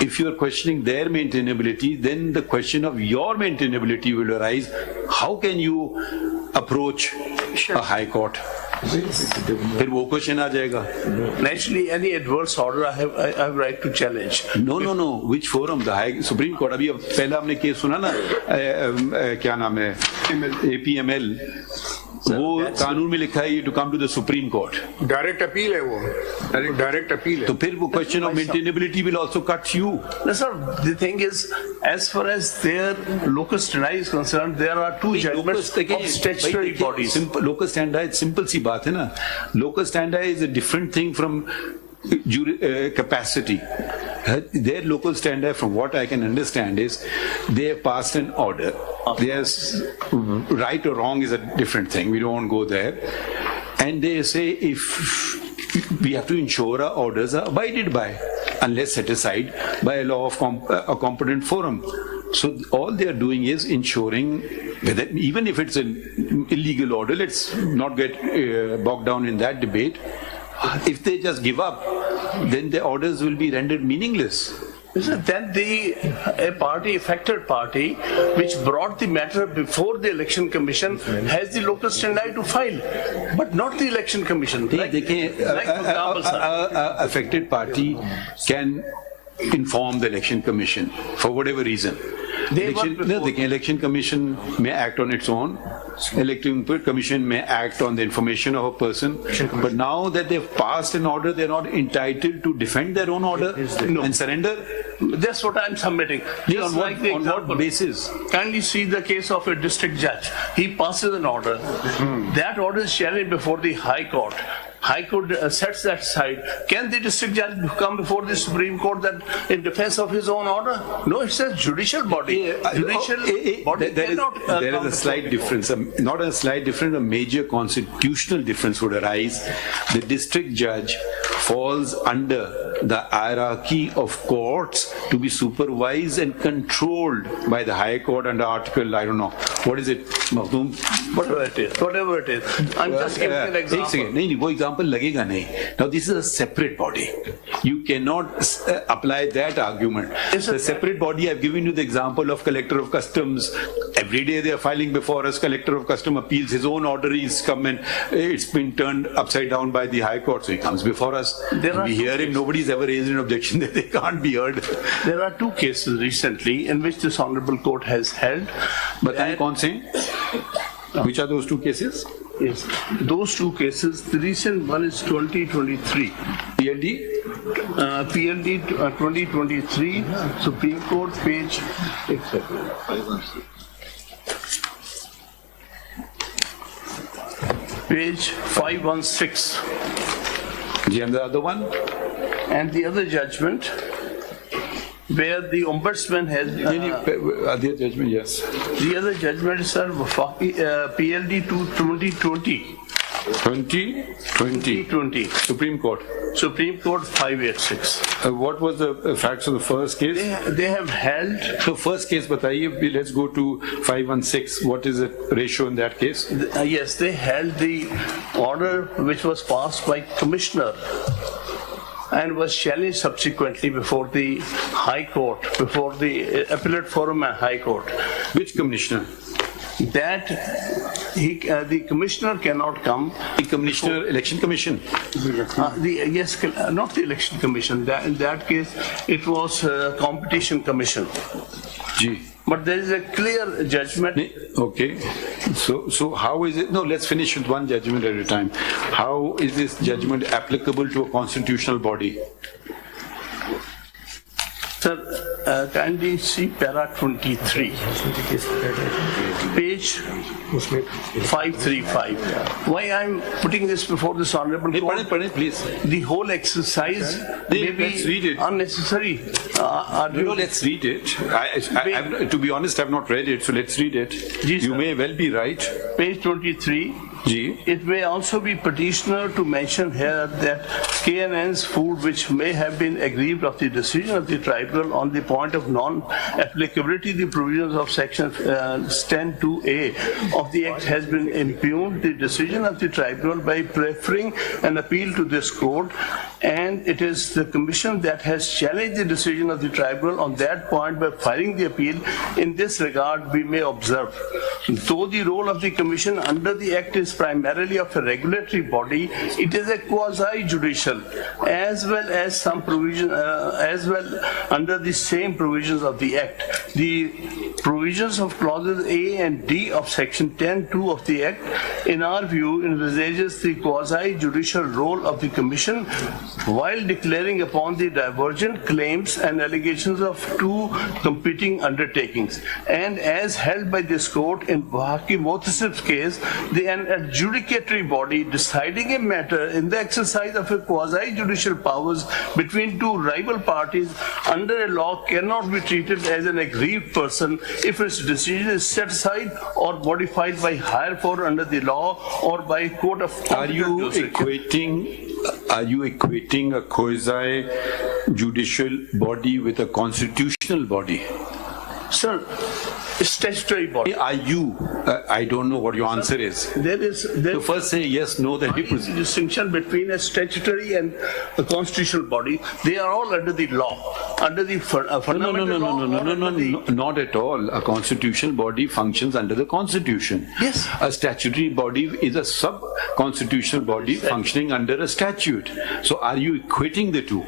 If you are questioning their maintainability, then the question of your maintainability will arise. How can you approach a High Court? फिर वो question आ जाएगा. Naturally, any adverse order I have right to challenge. No. Which forum? The Supreme Court. अभी पहला हमने case सुना ना, क्या नाम है, APML. वो कानून में लिखा है to come to the Supreme Court. Direct appeal है वो, डायरेक्ट अपील है. तो फिर वो question of maintainability will also cut you. No, sir, the thing is, as far as their locus standi is concerned, there are 2 judgments of statutory bodies. Locus standi, simple सी बात है ना. Locus standi is a different thing from capacity. Their local standi, from what I can understand, is they have passed an order. There's right or wrong is a different thing. We don't go there. And they say if we have to ensure our orders are abided by, unless set aside by a law of a competent forum. So all they are doing is ensuring whether, even if it's an illegal order, let's not get bogged down in that debate. If they just give up, then the orders will be rendered meaningless. Then a affected party, which brought the matter before the Election Commission, has the locus standi to file, but not the Election Commission. Affected party can inform the Election Commission for whatever reason. The Election Commission may act on its own. Election Commission may act on the information of a person, but now that they've passed an order, they're not entitled to defend their own order and surrender. That's what I'm submitting. On what basis? Kindly see the case of a district judge. He passes an order. That order is challenged before the High Court. High Court sets that aside. Can the district judge come before the Supreme Court that in defense of his own order? No, it's a judicial body. Judicial body cannot. There is a slight difference, not a slight difference, a major constitutional difference would arise. The district judge falls under the hierarchy of courts to be supervised and controlled by the High Court under Article, I don't know, what is it, Makhdoom? Whatever it is. I'm just giving an एक example. second, नहीं, वो example लगेगा नहीं. Now this is a separate body. You cannot apply that argument. It's a separate body. I've given you the example of Collector of Customs. Every day they are filing before us. Collector of Custom appeals. His own order is come and it's been turned upside down by the High Court. So he comes before us. We hear him. Nobody's ever raised an objection that they can't be heard. There are two cases recently in which this Honorable Court has held. बताएं कौन से? Which are those two cases? Yes, those two cases, the recent one is 2023. PLD? PLD 2023, Supreme Court, page, page 516. And the other one? And the other judgment, where the ombudsman has, Other judgment, yes. the other judgment is PLD 2020. 2020. Supreme Court. Supreme Court 586. What was the facts of the first case? They have held, So first case, बताइए, let's go to 516. What is the ratio in that case? yes, they held the order which was passed by Commissioner and was challenged subsequently before the High Court, before the Appellate Forum and High Court. Which commissioner? That the Commissioner cannot come. The Commissioner, Election Commission. Yes, not the Election Commission. In that case, it was Competition Commission. Ji. But there is a clear judgment. Okay. So how is it? No, let's finish with one judgment at a time. How is this judgment applicable to a constitutional body? Sir, kindly see para 23, page 535. Why I'm putting this before this Honorable Court? Please. The whole exercise may Let's read be it. unnecessary. No, let's read it. To be honest, I've not read it, so let's read it. Ji, sir. You may well be right. Page 23. Ji. It may also be petitioner to mention here that KNN's food which may have been aggrieved of the decision of the tribunal on the point of non-applicability, the provisions of section 10(2)(a) of the Act has been impugned the decision of the tribunal by preferring an appeal to this court, and it is the Commission that has challenged the decision of the tribunal on that point by filing the appeal. In this regard, we may observe, though the role of the Commission under the Act is primarily of a regulatory body, it is a quasi-judicial, as well as some provision, as well under the same provisions of the Act. The provisions of clauses A and D of section 10(2) of the Act, in our view, envisages the quasi-judicial role of the Commission while declaring upon the divergent claims and allegations of two competing undertakings. And as held by this court in Bahaki Motasif's case, an adjudicatory body deciding a matter in the exercise of a quasi-judicial powers between two rival parties under a law cannot be treated as an aggrieved person if its decision is set aside or modified by higher court under the law or by a court of Are you equating a quasi-judicial body with a constitutional body? Sir, statutory body. Are you? I don't know what your answer is. There So first say yes, no, then you is a distinction between a statutory and a constitutional body. They are all under the law, under the fundamental law. No, not at all. A constitutional body functions under the Constitution. Yes. A statutory body is a sub-constitutional body functioning under a statute. So are you equating the two?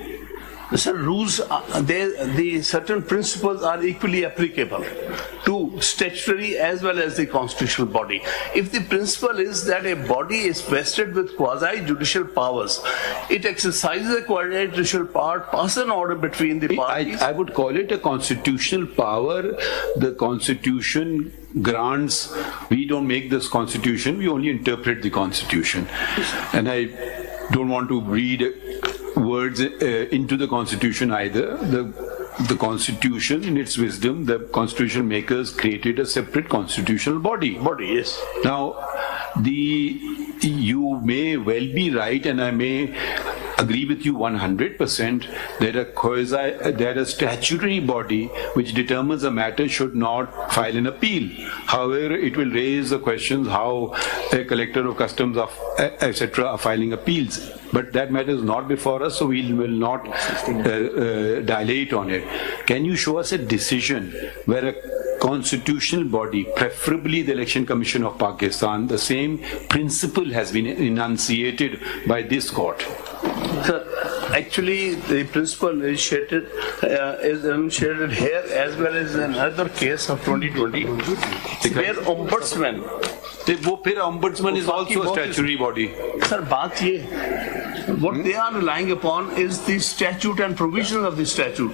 Sir, rules, the certain principles are equally applicable to statutory as well as the constitutional body. If the principle is that a body is vested with quasi-judicial powers, it exercises a quasi-judicial power, passes an order between the parties. I would call it a constitutional power. The Constitution grants, we don't make this Constitution, we only interpret the Constitution. And I don't want to read words into the Constitution either. The Constitution, in its wisdom, the Constitution makers created a separate constitutional body. Yes. Now, you may well be right, and I may agree with you 100% that a statutory body which determines a matter should not file an appeal. However, it will raise the questions how a collector of customs, etc. are filing appeals. But that matter is not before us, so we will not dilate on it. Can you show us a decision where a constitutional body, preferably the Election Commission of Pakistan, the same principle has been enunciated by this court? Sir, actually, the principle initiated is enunciated here as well as in another case of 2020, where ombudsman. Ombudsman is also a statutory body. Sir, baat ye, what they are relying upon is the statute and provisions of the statute.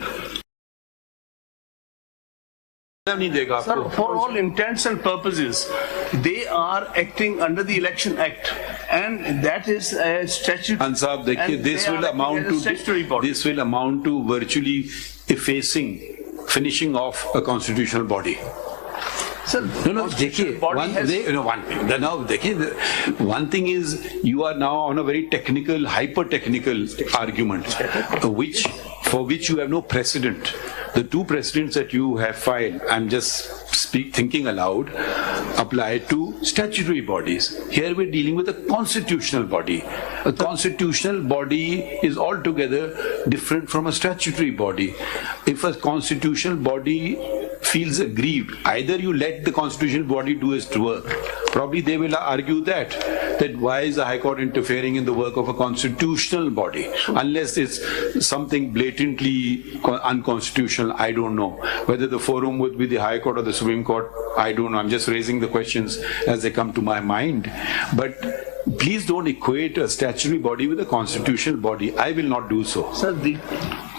Sir, for all intents and purposes, they are acting under the Election Act, and that is a statute. And Saab, this will amount to virtually finishing off a constitutional body. Sir, one thing is you are now on a very technical, hyper-technical argument, for which you have no precedent. The two precedents that you have filed, I'm just thinking aloud, apply to statutory bodies. Here we're dealing with a constitutional body. A constitutional body is altogether different from a statutory body. If a constitutional body feels aggrieved, either you let the constitutional body do its work. Probably they will argue that why is the High Court interfering in the work of a constitutional body? Unless it's something blatantly unconstitutional, I don't know. Whether the forum would be the High Court or the Supreme Court, I don't know. I'm just raising the questions as they come to my mind. But please don't equate a statutory body with a constitutional body. I will not do so. Sir, the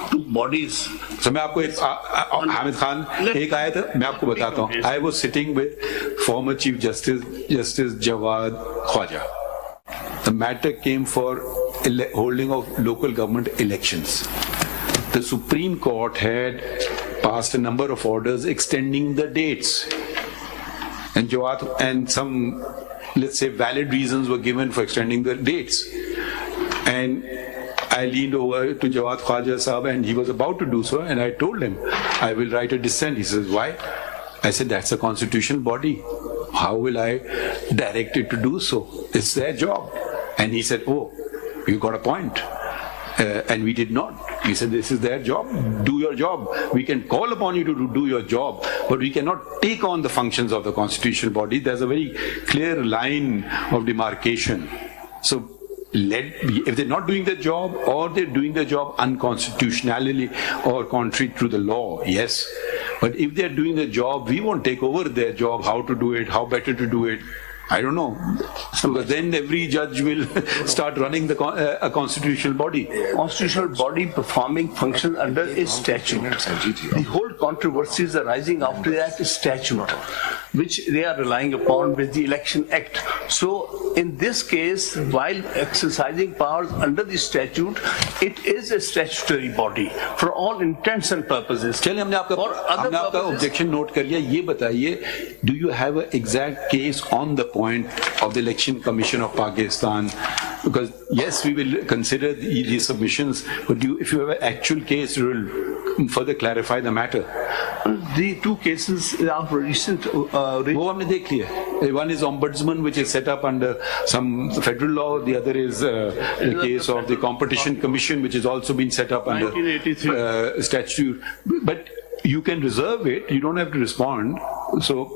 two bodies. So मैं आपको हामिद खान एक आया था, मैं आपको बताता हूँ. I was sitting with former Chief Justice Jawad Khwaja. The matter came for holding of local government elections. The Supreme Court had passed a number of orders extending the dates, and Jawad and some, let's say, valid reasons were given for extending the dates. And I leaned over to Jawad Khwaja Sahab, and he was about to do so, and I told him, I will write a dissent. He says, why? I said, that's a constitutional body. How will I direct it to do so? It's their job. And he said, oh, you got a point. And we did not. We said, this is their job. Do your job. We can call upon you to do your job, but we cannot take on the functions of the constitutional body. There's a very clear line of demarcation. So if they're not doing their job, or they're doing their job unconstitutionally or contrary to the law, yes. But if they're doing their job, we won't take over their job, how to do it, how better to do it. I don't know. Because then every judge will start running a constitutional body. Constitutional body performing functions under a statute. The whole controversy is arising after that statute, which they are relying upon with the Election Act. So in this case, while exercising powers under the statute, it is a statutory body for all intents and purposes. चलिए हमने आपका objection note कर लिया. ये बताइए, do you have an exact case on the point of the Election Commission of Pakistan? Because yes, we will consider these submissions, but if you have an actual case, you will further clarify the matter. The two cases are recent. वो हमने देख लिया. One is ombudsman, which is set up under some federal law. The other is the case of the Competition Commission, which has also been set up under statute. But you can reserve it. You don't have to respond. So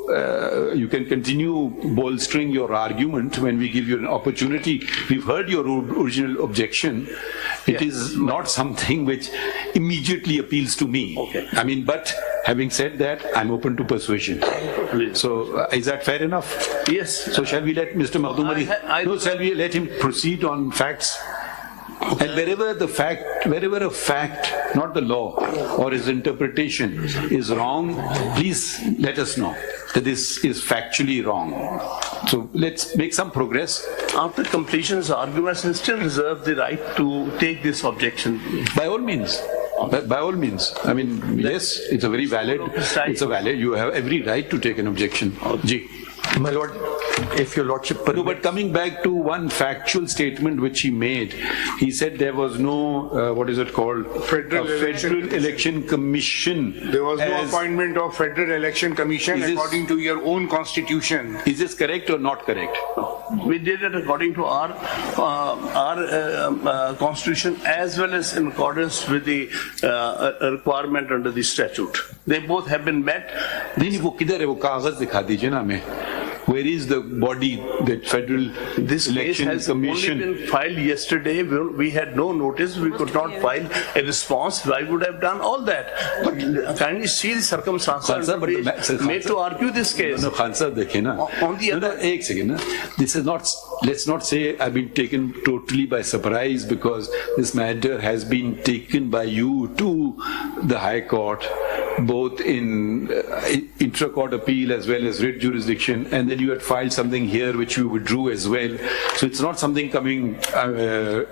you can continue bolstering your argument when we give you an opportunity. We've heard your original objection. It is not something which immediately appeals to me. Okay. I mean, but having said that, I'm open to persuasion. So is that fair enough? Yes. So shall we let Mr. Makhdoom Ali, shall we let him proceed on facts? And wherever a fact, not the law or his interpretation is wrong, please let us know that this is factually wrong. So let's make some progress. After completion of arguments, and still reserve the right to take this objection. By all means. By all means. I mean, yes, it's a very valid, you have every right to take an objection. Ji. My lord, if your lordship No, permits. but coming back to one factual statement which he made, he said there was no, what is it called? Federal Election Commission. There was no as- appointment of Federal Election Commission Is this- according to your own constitution. Is this correct or not correct? We did it according to our constitution as well as in accordance with the requirement under the statute. They both have been met. नहीं वो किधर है वो कागज दिखा दीजिए ना हमें. Where is the body, that Federal This case Election has only Commission? been filed yesterday. We had no notice. We could not file a response. I would have done all that. But kindly see the circumstances Khan sir, but the made to argue this case. No, Khan sir, देखिए ना. On the other- एक second ना. This is not, let's not say I've been taken totally by surprise because this matter has been taken by you to the High Court, both in intra-court appeal as well as writ jurisdiction, and then you had filed something here which you withdrew as well. So it's not something coming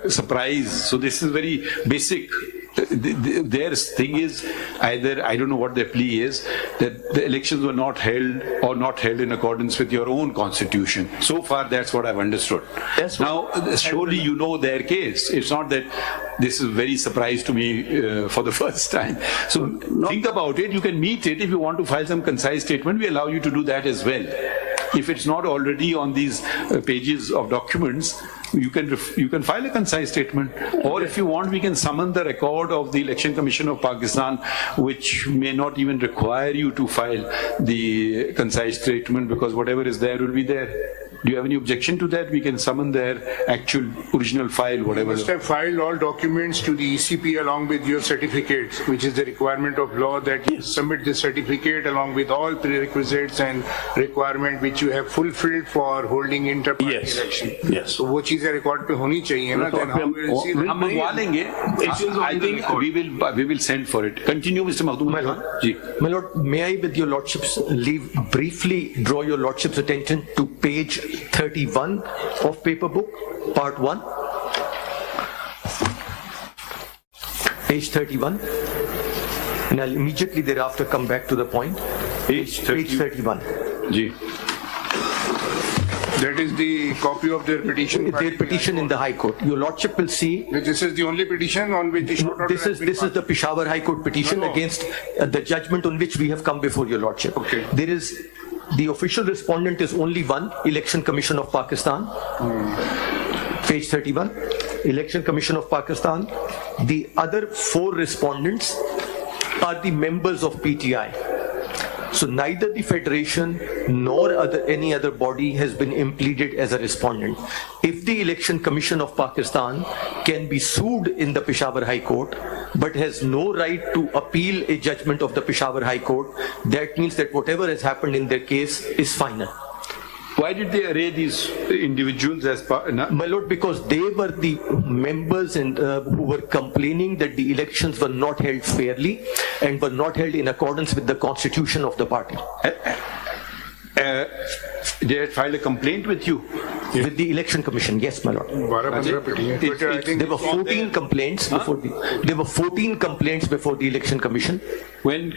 surprise. So this is very basic. Their thing is either, I don't know what their plea is, that the elections were not held or not held in accordance with your own constitution. So far, that's what I've understood. That's what- Now, surely you know their case. It's not that this is very surprise to me for the first time. So think about it. You can meet it. If you want to file some concise statement, we allow you to do that as well. If it's not already on these pages of documents, you can file a concise statement. Or if you want, we can summon the record of the Election Commission of Pakistan, which may not even require you to file the concise statement because whatever is there will be there. Do you have any objection to that? We can summon their actual original file, You whatever. must have filed all documents to the ECP along with your certificates, which is the requirement of law that you submit the certificate along with all prerequisites and requirement which you have fulfilled for holding inter-party Yes. election. Yes. तो वो चीजें record पे होनी चाहिए ना, then how will you see that? हम मंगवा लेंगे. I think we will send for it. Continue, Mr. Makhdoom. My lord. Ji. My lord, may I, with your lordship's leave, briefly draw your lordship's attention to page 31 of paper book, part 1. Page 31. And I'll immediately thereafter come back to the point. Page 31. Ji. That is the copy of their petition. Their petition in the High Court. Your lordship will see. This is the only petition on which the short order This has been is the Peshawar High Court petition No, no. against the judgment on which we have come before your lordship. Okay. There is, the official respondent is only one, Election Commission of Pakistan. Page 31, Election Commission of Pakistan. The other 4 respondents are the members of PTI. So neither the Federation nor any other body has been impleaded as a respondent. If the Election Commission of Pakistan can be sued in the Peshawar High Court, but has no right to appeal a judgment of the Peshawar High Court, that means that whatever has happened in their case is final. Why did they array these individuals as part? My lord, because they were the members and who were complaining that the elections were not held fairly and were not held in accordance with the constitution of the party. They had filed a complaint with you. With the election commission, yes, my lord. 12-15 petition. But I think There were 14 complaints before there were 14 complaints before the election commission. When?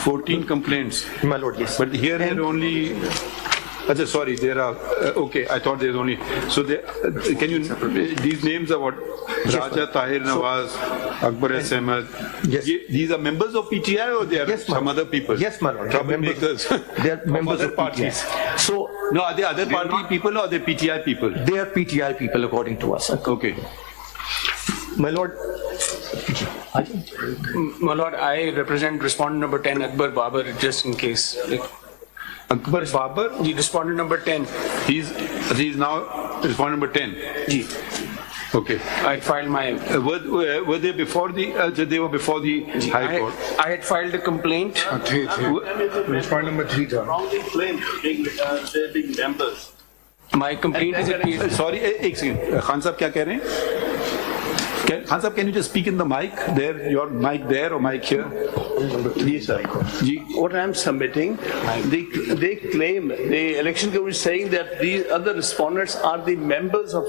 14 complaints. My lord, yes. But here there are only, sorry, there are, okay, I thought there's only, so there, can you, these names are what? Raja Tahir Nawaz, Akbar S. Ahmed. Yes. These are members of PTI or they are Yes, my some lord. other people? Yes, my lord. They are members- Troublemakers. They are members other of parties. PTI. So No, are they other party people or are they PTI people? they are PTI people according to us. Okay. My lord, My lord, I represent respondent number 10, Akbar Babar, just in case. Akbar Babar, The respondent number 10, he's now respondent number 10. ji, Okay. I filed my, Were they before they were before the High Court? I had filed a complaint. Respondent number 3 था. Wrongly claimed they being members. My complaint is appealed. Sorry, एक second Khan साहब क्या कह रहे हैं? Khan Sahab, can you just speak in the mic there? Your mic there or mic here? Yes, sir. What I'm submitting, they claim, the election commission is saying that these other respondents are the members of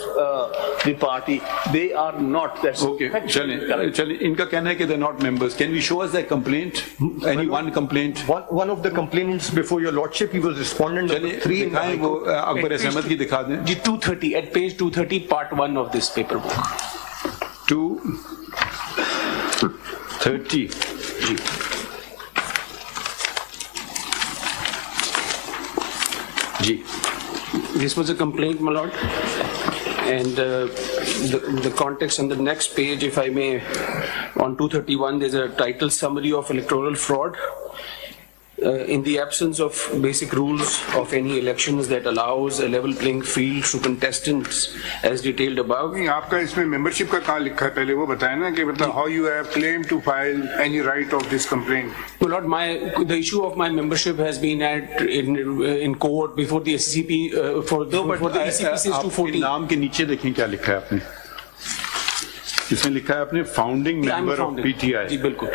the party. They are not. That's Okay, chale. Inka कहना है कि they're not members. Can we show us their complaint? Any one complaint? One of the complainants before your lordship, he was respondent number 3 in the High दिखाएं वो Court. Akbar Ahmad की दिखा दें. The 230, at page 230, part 1 of this paper book. 230. Ji. This was a complaint, my lord. And the context on the next page, if I may, on 231, there's a title summary of electoral fraud. In the absence of basic rules of any elections that allows a level playing field to contestants as detailed above. नहीं, आपका इसमें membership का कहाँ लिखा है पहले वो बताएं ना कि मतलब how you have claimed to file any right of this complaint. Well, Lord, the issue of my membership has been in court before the SCP for the ECP'S is आपके 214. नाम के नीचे देखें क्या लिखा है आपने. इसमें लिखा है आपने फाउंडिंग मेंबर ऑफ पीटीआई. जी बिल्कुल.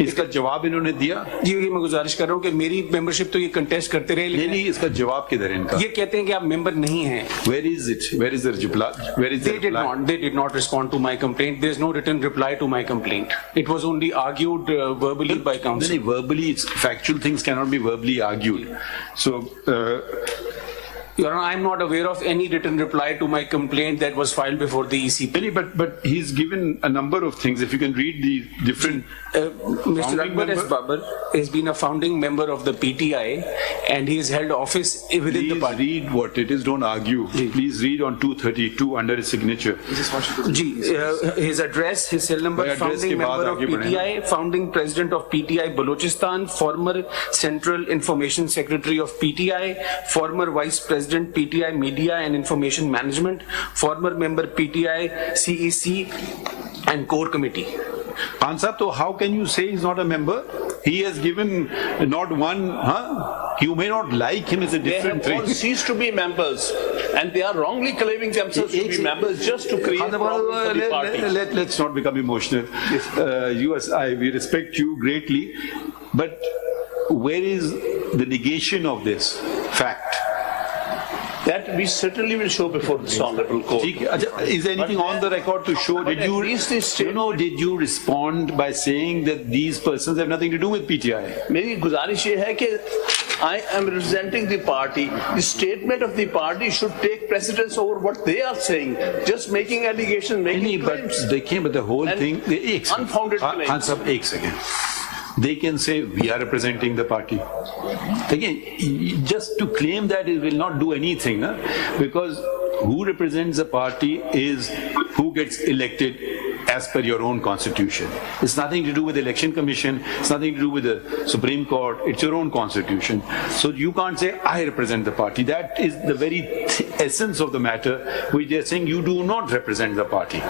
इसका जवाब इन्होंने दिया. जी मैं गुजारिश कर रहा हूँ कि मेरी मेंबरशिप तो ये कंटेस्ट करते रहे. नहीं, इसका जवाब किधर है इनका? ये कहते हैं कि आप मेंबर नहीं हैं. Where is it? Where is the reply? Where is the reply? They did not respond to my complaint. There is no written reply to my complaint. It was only argued verbally by counsel. No, verbally, it's factual things cannot be verbally argued. So. Your Honor, I'm not aware of any written reply to my complaint that was filed before the ECP. But he's given a number of things. If you can read the different. Mr. Akbar S. Babar has been a founding member of the PTI and he has held office within the Please party. read what it is, don't argue. Please read on 232 under his signature. His address, his cell number, founding member of PTI, founding president of PTI Balochistan, former Central Information Secretary of PTI, former Vice President PTI Media and Information Management, former member PTI CEC and Core Committee. Khan Sahab, so how can you say he's not a member? He has given not one, You may not like him as a different They have thing. all ceased to be members and they are wrongly claiming themselves to be members just to create problems for the party. Let's not become emotional. We respect you greatly, but where is the negation of this fact? That we certainly will show before this honorable court. Is there anything on the record to show? Did you respond by saying that these persons have nothing to do with PTI? मेरी गुजारिश ये है कि I am representing the party. The statement of the party should take precedence over what they are saying. Just making allegations, making claims. But the whole thing, unfounded claims. Khan Sahab, एक second. They can say we are representing the party. Again, just to claim that it will not do anything, because who represents the party is who gets elected as per your own constitution. It's nothing to do with the election commission, it's nothing to do with the Supreme Court, it's your own constitution. So you can't say I represent the party. That is the very essence of the matter, which they're saying you do not represent the party.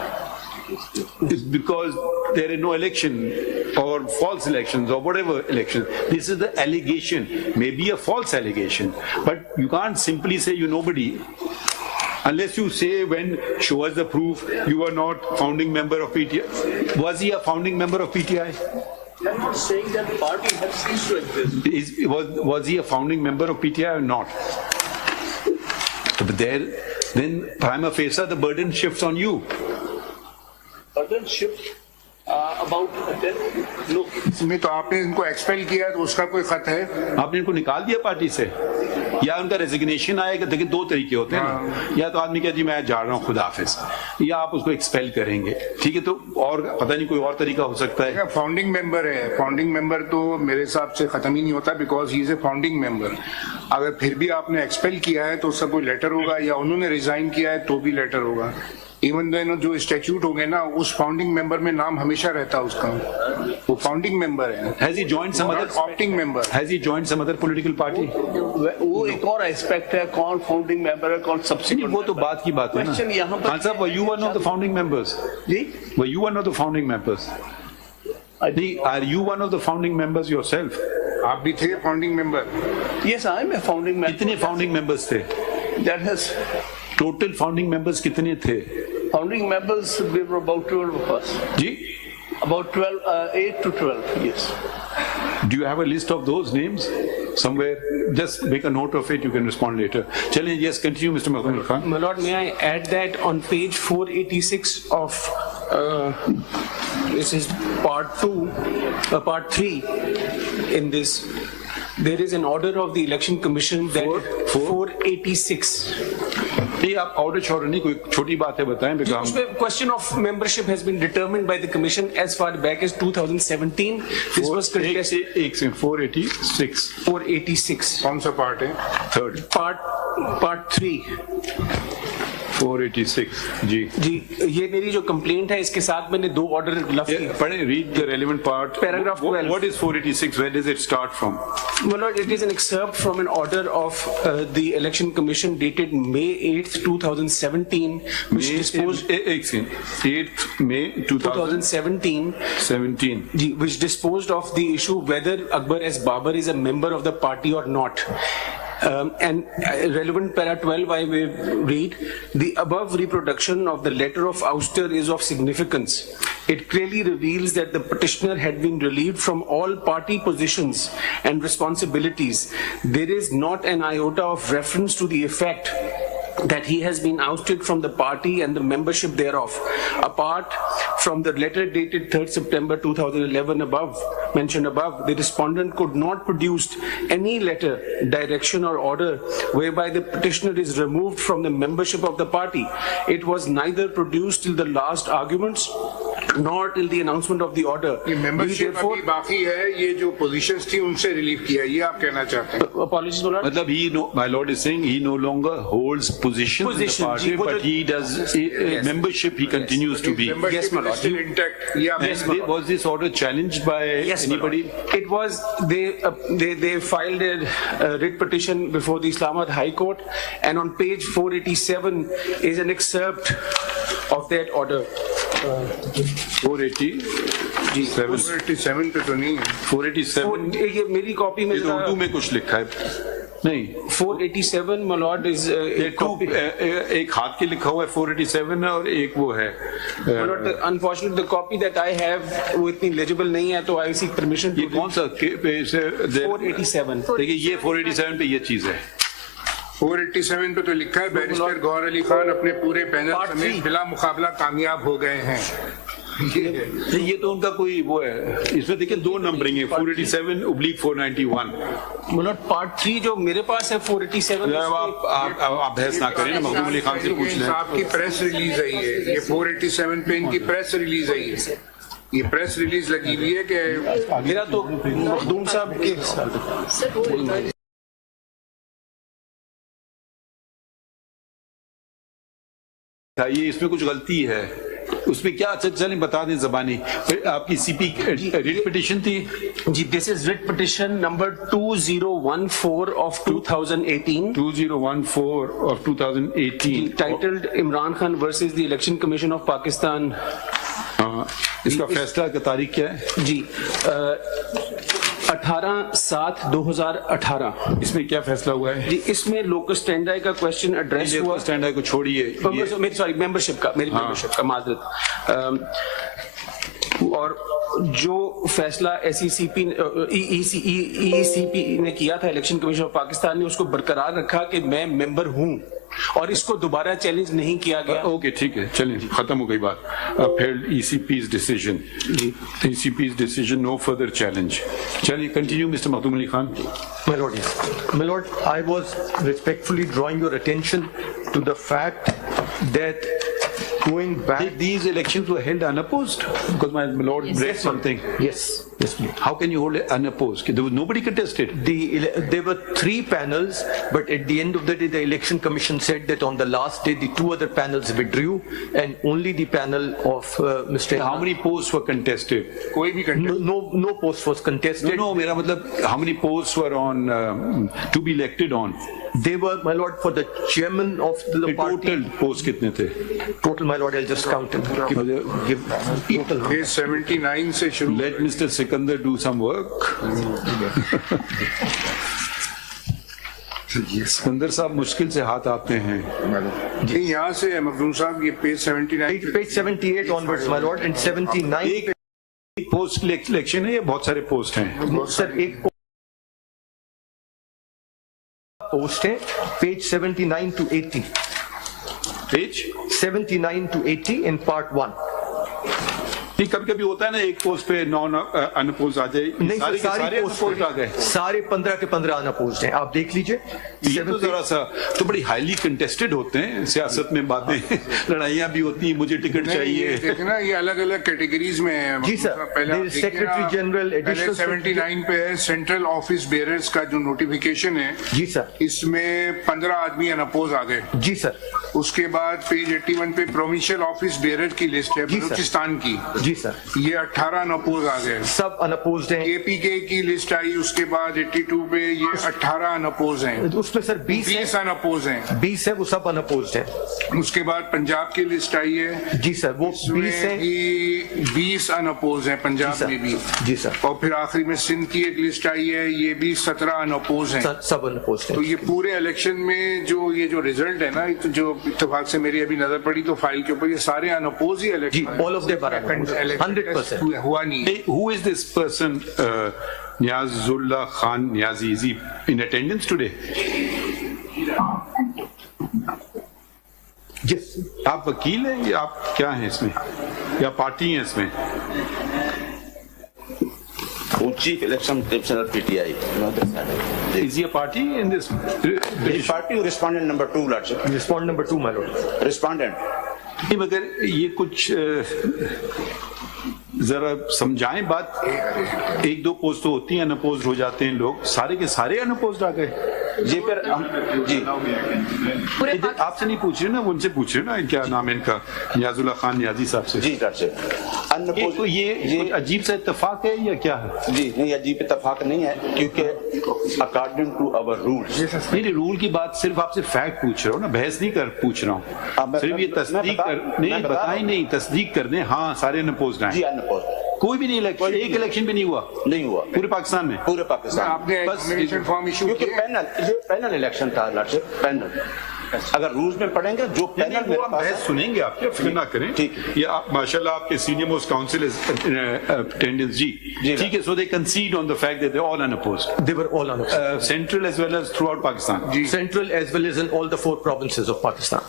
It's because there is no election or false elections or whatever election. This is the allegation, maybe a false allegation, but you can't simply say you nobody. Unless you say show us the proof you are not founding member of PTI. Was he a founding member of PTI? I'm not saying that the party has ceased to exist. Was he a founding member of PTI or not? But then prima facie the burden shifts on you. Burden shift about look. इसमें तो आपने इनको expel किया तो उसका कोई खत है? आपने इनको निकाल दिया पार्टी से या उनका रेजिग्नेशन आएगा? देखिए दो तरीके होते हैं ना, या तो आदमी कहे जी मैं जा रहा हूँ खुदा हाफिज, या आप उसको एक्सपेल करेंगे. ठीक है, तो और पता नहीं कोई और तरीका हो सकता है. फाउंडिंग मेंबर है, फाउंडिंग मेंबर तो मेरे हिसाब से खत्म ही नहीं होता because he is a founding member. अगर फिर भी आपने एक्सपेल किया है तो उसका कोई लेटर होगा या उन्होंने रिजाइन किया है तो भी लेटर होगा. इवन देन जो स्टैट्यूट हो गए ना उस फाउंडिंग मेंबर में नाम हमेशा रहता है उसका, वो फाउंडिंग मेंबर है. Has he joined some other opting member? Has he joined some other political party? वो एक और एस्पेक्ट है, कौन फाउंडिंग मेंबर है, कौन सब्सिक्वेंट. वो तो बात की बात है ना. Khan Sahab, were you one of the founding members? Ji, Were you one of the founding members? Are you one of the founding members yourself? आप भी थे founding member? yes, I am a founding member. कितने founding members थे? That has Total founding members कितने थे? Founding members, we were about 12 of us. Ji? About 12, 8 to 12, yes. Do you have a list of those names somewhere? Just make a note of it, you can respond later. Challenge, yes, continue, Mr. Mahmood Khan. My lord, may I add that on page 486 of, this is part 3 in this, there is an order of the Election Commission that 486. नहीं आप order छोड़ नहीं कोई छोटी बात है बताएं बेटा उसमें question of membership has been determined by the commission as far back as 2017. This was contested. 486. कौन सा पार्ट है? Third. Part 3. 486 जी ये मेरी जो complaint है इसके साथ मैंने 2 order लफ्ज़ किए. पढ़ें, read the relevant part. Paragraph 12. What is 486? Where does it start from? Well, Lord, it is an excerpt from an order of the Election Commission dated May 8th, 2017, which disposed 8th May 2017. 17, which disposed of the issue whether Akbar S. Babar is a member of the party or not. And relevant para 12, I will read, the above reproduction of the letter of ouster is of significance. It clearly reveals that the petitioner had been relieved from all party positions and responsibilities. There is not an iota of reference to the effect that he has been ousted from the party and the membership thereof. Apart from the letter dated 3rd September 2011 mentioned above, the respondent could not produce any letter, direction or order whereby the petitioner is removed from the membership of the party. It was neither produced till the last arguments nor till the announcement of the order. ये membership अभी बाकी है, ये जो positions थी उनसे relief किया, ये आप कहना चाहते हैं? Apologies, my lord. मतलब my lord is saying he no longer holds position in the party, but he does membership. He continues to be. Yes, my lord. Still intact. Yeah. Was this order challenged by anybody? It was, they filed a writ petition before the Peshawar High Court, and on page 487 is an excerpt of that order. 487 पे तो नहीं 487 ये मेरी copy में उर्दू में कुछ लिखा है नहीं 487 my lord is एक हाथ के लिखा हुआ है 487 और एक वो है my lord, unfortunately the copy that I have वो इतनी legible नहीं है तो I seek permission ये कौन सा 487 देखिए ये 487 पे ये चीज है 487 पे तो लिखा है बैरिस्टर गौहर अली खान अपने पूरे पैनल समेत बिला मुकाबला कामयाब हो गए हैं ये तो उनका कोई वो है इसमें देखिए 2 नंबरिंग है 487/491 मतलब पार्ट 3 जो मेरे पास है 487 आप बहस ना करें ना मखदूम अली खान से पूछ लें आपकी प्रेस रिलीज आई है ये 487 पे इनकी प्रेस रिलीज आई है ये प्रेस रिलीज लगी हुई है कि मेरा तो मखदूम साहब के ये इसमें कुछ गलती है उसमें क्या चलें बता दें जबानी आपकी सीपी रिट पिटिशन थी जी this is writ petition number 2014 of 2018 titled Imran Khan versus the Election Commission of Pakistan. इसका फैसला की तारीख क्या है जी 18/7/2018 इसमें क्या फैसला हुआ है जी इसमें लोकस स्टैंडाई का क्वेश्चन एड्रेस हुआ स्टैंडाई को छोड़िए मेरी सॉरी मेंबरशिप का मेरी मेंबरशिप का माजरत और जो फैसला ECP ने किया था इलेक्शन कमीशन ऑफ पाकिस्तान ने उसको बरकरार रखा कि मैं मेंबर हूं और इसको दोबारा चैलेंज नहीं किया गया ओके ठीक है चलिए खत्म हो गई बात upheld ECP's decision ECP's decision no further challenge चलिए continue Mr. Makhdoom Ali Khan My lord, yes. My lord, I was respectfully drawing your attention to the fact that going back these elections were held unopposed because my lord read something yes please. How can you hold it unopposed there was nobody contested There were 3 panels, but at the end of the day, the election commission said that on the last day, the 2 other panels withdrew, and only the panel of Mr. how many posts were contested कोई भी No post was contested. no मेरा मतलब how many posts were on to be elected on They were, my lord, for the chairman of the party. total posts कितने थे Total, my lord, I'll just count it. Give total. ये 79 से शुरू let Mr. Sikandar do some work Sikandar साहब मुश्किल से हाथ आते हैं। नहीं, यहाँ से मखदूम साहब ये page 79 Page 78 onwards, my lord, and 79. एक पोस्ट इलेक्शन है या बहुत सारे पोस्ट हैं? सर एक पोस्ट है, page 79 to 80. Page 79 to 80 in part 1. ये कभी कभी होता है ना, एक पोस्ट पे नॉन अनअपोज आ जाए, नहीं सारे सर, के सारे अनअपोज आ गए। सारे 15 के 15 अनअपोज्ड हैं, आप देख लीजिए। ये तो जरा सा तो बड़ी हाईली कंटेस्टेड होते हैं सियासत में, बातें लड़ाइयाँ भी होती हैं, मुझे टिकट चाहिए। देखना ये अलग अलग कैटेगरीज में है। जी सर, पहले सेक्रेटरी जनरल, एडिशनल 79 पे है सेंट्रल ऑफिस बेयरर्स का जो नोटिफिकेशन है। जी सर, इसमें 15 आदमी अनअपोज आ गए। जी सर, उसके बाद पेज 81 पे प्रोविंशियल ऑफिस बेयरर की लिस्ट है जी सर। बलूचिस्तान की, जी सर, ये 18 अनअपोज आ गए। सब अनअपोज्ड हैं। केपीके की लिस्ट आई, उसके बाद 82 पे ये 18 अनअपोज हैं। उसमें सर 20 20 अनअपोज हैं। 20 है, वो सब अनअपोज्ड हैं। उसके बाद पंजाब की लिस्ट आई है। जी सर, वो 20 है। 20 अनअपोज हैं पंजाब में भी। जी सर, और फिर आखिरी में सिंध की एक लिस्ट आई है, ये भी 17 अनअपोज हैं। सब अनअपोज्ड तो हैं। ये पूरे इलेक्शन में जो ये जो रिजल्ट है ना, तो जो इत्तेफाक से मेरी अभी नजर पड़ी तो फाइल के ऊपर ये सारे अनअपोज ही जी, election all of them are unopposed, 100%. हुआ नहीं। Hey, who is this person, Niazullah Khan Niazi? Is he in attendance today? Yes. आप वकील हैं या आप क्या हैं इसमें, या पार्टी हैं इसमें? Chief Election Commissioner PTI. Is he a party in this? The party respondent number 2, Lordship. Respond number 2, my lord. Respondent. नहीं, मगर ये कुछ जरा समझाएं बात। एक दो पोस्ट तो होती हैं अनअपोज्ड हो जाते हैं लोग, सारे के सारे अनअपोज्ड आ गए। जी पर जी आपसे नहीं पूछ रहे ना, उनसे पूछ रहे ना, क्या नाम है इनका, नियाजुल्लाह खान नियाजी साहब से। जी Lordship. ये तो ये अजीब सा इत्तेफाक है या क्या है? जी नहीं, अजीब इत्तेफाक नहीं है, क्योंकि अकॉर्डिंग टू आवर रूल्स। नहीं, रूल की बात सिर्फ आपसे फैक्ट पूछ रहा हूँ ना, बहस नहीं कर पूछ रहा हूँ। सिर्फ ये तस्दीक कर, नहीं बताएं, नहीं तस्दीक कर दें, हाँ सारे अनअपोज्ड हैं। जी अनअपोज्ड, कोई भी नहीं इलेक्शन, एक इलेक्शन भी नहीं हुआ, नहीं हुआ पूरे पाकिस्तान में। पूरे पाकिस्तान। आपने नॉमिनेशन फॉर्म इशू क्योंकि पैनल इलेक्शन था Lordship, पैनल। अगर रूल्स में पढ़ेंगे जो पैनल वो हम बहस सुनेंगे, आप क्या फिक्र ना करें। ठीक। ये आप माशाल्लाह आपके सीनियर मोस्ट काउंसिल अटेंडेंस जी, ठीक है। So they concede on the fact that they all unopposed. They were all unopposed. Central as well as throughout Pakistan. Central as well as in all the 4 provinces of Pakistan.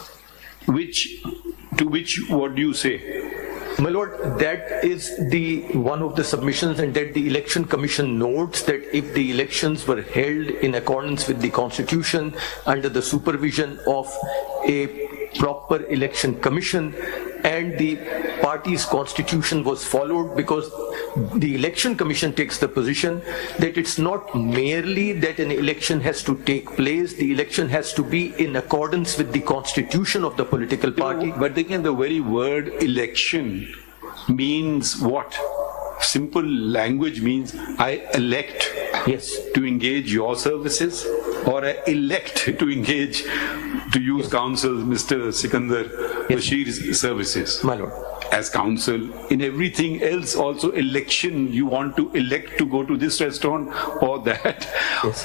To which what do you say? My lord, that is one of the submissions, and that the election commission notes that if the elections were held in accordance with the constitution under the supervision of a proper election commission and the party's constitution was followed, because the election commission takes the position that it's not merely that an election has to take place, the election has to be in accordance with the constitution of the political party. But again, the very word election means what? Simple language means I elect to engage your services, or I elect to engage, to use counsel Mr. Sikandar Bashir's services. My lord. As counsel, in everything else also election, you want to elect to go to this restaurant or that.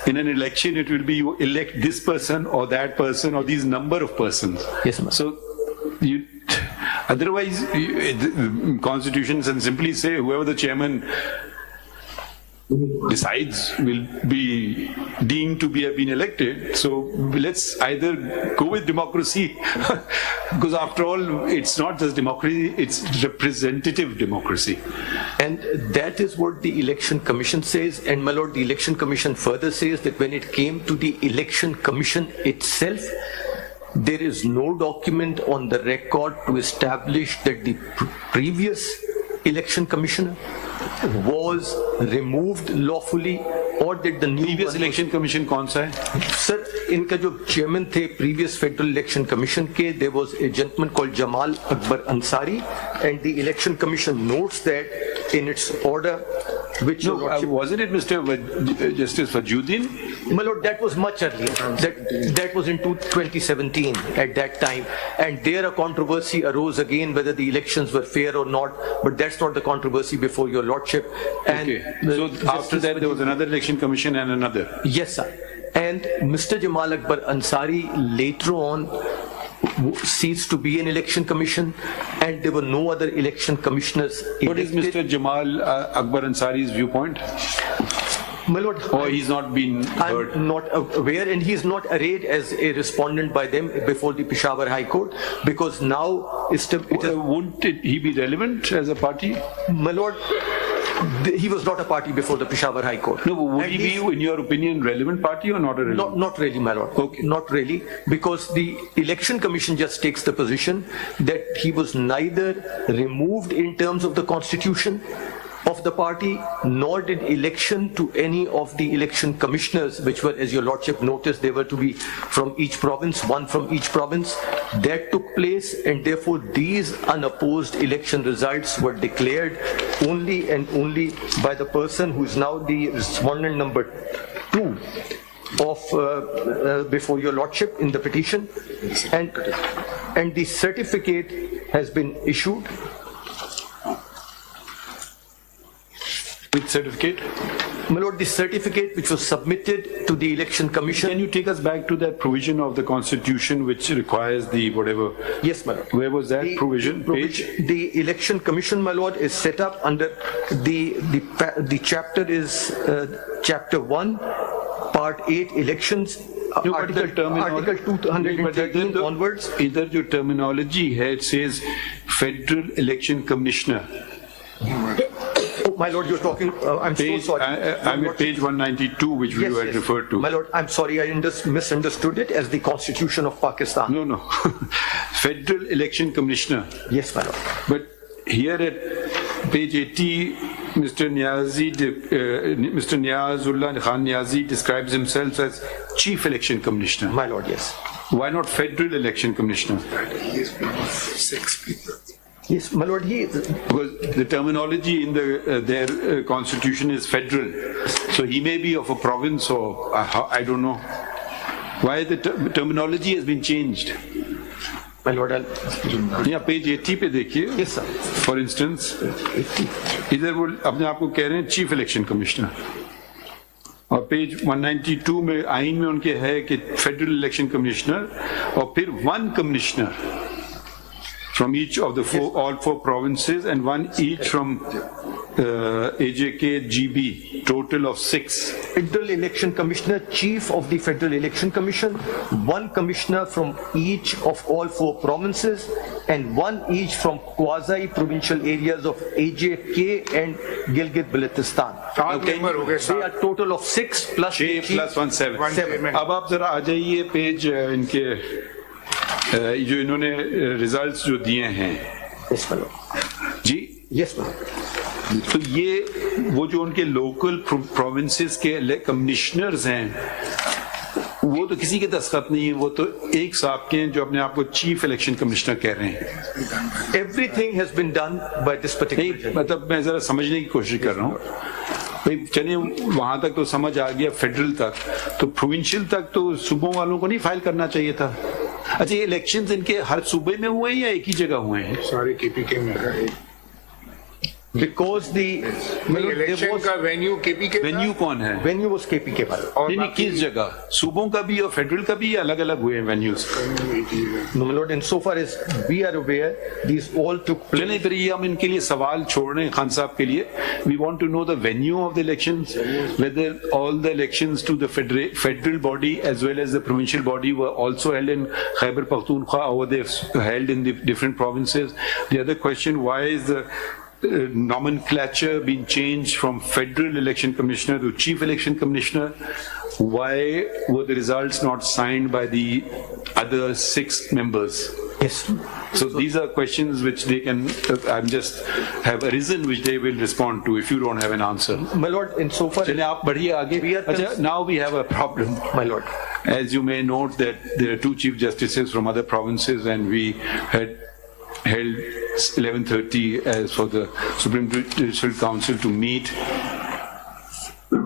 In an election, it will be you elect this person or that person or these number of persons. Yes, ma'am. So you, otherwise, the Constitution can simply say whoever the chairman decides will be deemed to have been elected. So let's either go with democracy, because after all, it's not just democracy, it's representative democracy. And that is what the election commission says. And my lord, the election commission further says that when it came to the election commission itself, there is no document on the record to establish that the previous election commissioner was removed lawfully, or that the new Previous election commission कौन सा है? Sir, इनका जो chairman थे previous federal election commission के, there was a gentleman called Jamal Akbar Ansari, and the election commission notes that in its order, which wasn't it Mr. Justice Fajuddin? My lord, that was much earlier. That was in 2017 at that time, and there a controversy arose again whether the elections were fair or not. But that's not the controversy before your lordship. And Okay. So after that, there was another election commission and another. yes, sir. And Mr. Jamal Akbar Ansari later on ceased to be an election commission, and there were no other election commissioners What is elected. Mr. Jamal Akbar Ansari's viewpoint? My lord, Or he's not been heard? I'm not aware, and he is not arrayed as a respondent by them before the Peshawar High Court, because now Wouldn't he be relevant as a party? my lord, he was not a party before the Peshawar High Court. No, but would And he be, in your opinion, relevant party or not a relevant? Not really, my lord. Okay. Not really, because the Election Commission just takes the position that he was neither removed in terms of the constitution of the party, nor did election to any of the election commissioners, which were, as your lordship noticed, they were to be from each province, one from each province. That took place, and therefore these unopposed election results were declared only and only by the person who is now the respondent number 2 of before your lordship in the petition, and the certificate has been issued. Which certificate? My lord, the certificate which was submitted to the election commission. Can you take us back to that provision of the constitution which requires the whatever? Yes, my lord. Where was that The provision? Page? The election commission, my lord, is set up under the chapter is chapter 1, part 8, elections. No, but the Article 213 onwards. Either your terminology here, it says Federal Election Commissioner. Oh, my lord, you're talking, I'm so Page, sorry. I'm at page 192, which Yes, you had yes. referred to. My lord, I'm sorry, I misunderstood it as the Constitution of Pakistan. No. Federal Election Commissioner. Yes, my lord. But here at page 80, Mr. Niazullah Khan Niazi describes himself as Chief Election Commissioner. My lord, yes. Why not Federal Election Commissioner? Yes, my lord, Because the terminology in their constitution is federal. So he may be of a province or I don't know. Why the terminology has been changed? my lord, Yeah, page 80 पे देखिए. yes, sir. For instance, इधर वो अपने आप को कह रहे हैं चीफ इलेक्शन कमिश्नर. और पेज 192 में आइन में उनके है कि फेडरल इलेक्शन कमिश्नर और फिर one commissioner from each of the all four provinces and one each from AJK GB, total of 6. Federal Election Commissioner, Chief of the Federal Election Commission, one commissioner from each of all four provinces, and one each from quasi-provincial areas of AJK and Gilgit-Baltistan. They are total of 6 plus 6 plus 1 7. अब आप जरा आ जाइए page इनके जो इन्होंने results जो दिए हैं Yes, my lord. Ji. Yes, my lord. तो ये वो जो उनके लोकल प्रोविंसेस के कमिश्नर्स हैं वो तो किसी के दस्तखत नहीं है, वो तो एक साहब के हैं जो अपने आप को चीफ इलेक्शन कमिश्नर कह रहे हैं. Everything has been done by this particular. मतलब मैं जरा समझने की कोशिश कर रहा हूँ भाई. चलिए वहां तक तो समझ आ गया, फेडरल तक तो प्रोविंशियल तक तो सूबों वालों को नहीं फाइल करना चाहिए था. अच्छा, ये इलेक्शंस इनके हर सूबे में हुए हैं या एक ही जगह हुए हैं? सारे केपीके में है. Because the इलेक्शन का वेन्यू केपीके वेन्यू कौन है? venue was KPK. my lord. नहीं, किस जगह? सूबों का भी और फेडरल का भी अलग अलग हुए हैं venues? No, my lord, and so far as we are aware, these all took place. चलिए फिर ये हम इनके लिए सवाल छोड़ रहे हैं खान साहब के लिए. We want to know the venue of the elections, whether all the elections to the federal body as well as the provincial body were also held in Khyber Pakhtunkhwa or they held in the different provinces. The other question, why is the nomenclature being changed from Federal Election Commissioner to Chief Election Commissioner? Why were the results not signed by the other 6 members? Yes. So these are questions which they can, have arisen which they will respond to if you don't have an answer. My lord, in so far. चलिए आप बढ़िए आगे. अच्छा, now we have a problem. My lord. As you may note that there are 2 chief justices from other provinces and we had held 11:30 as for the Supreme Judicial Council to meet.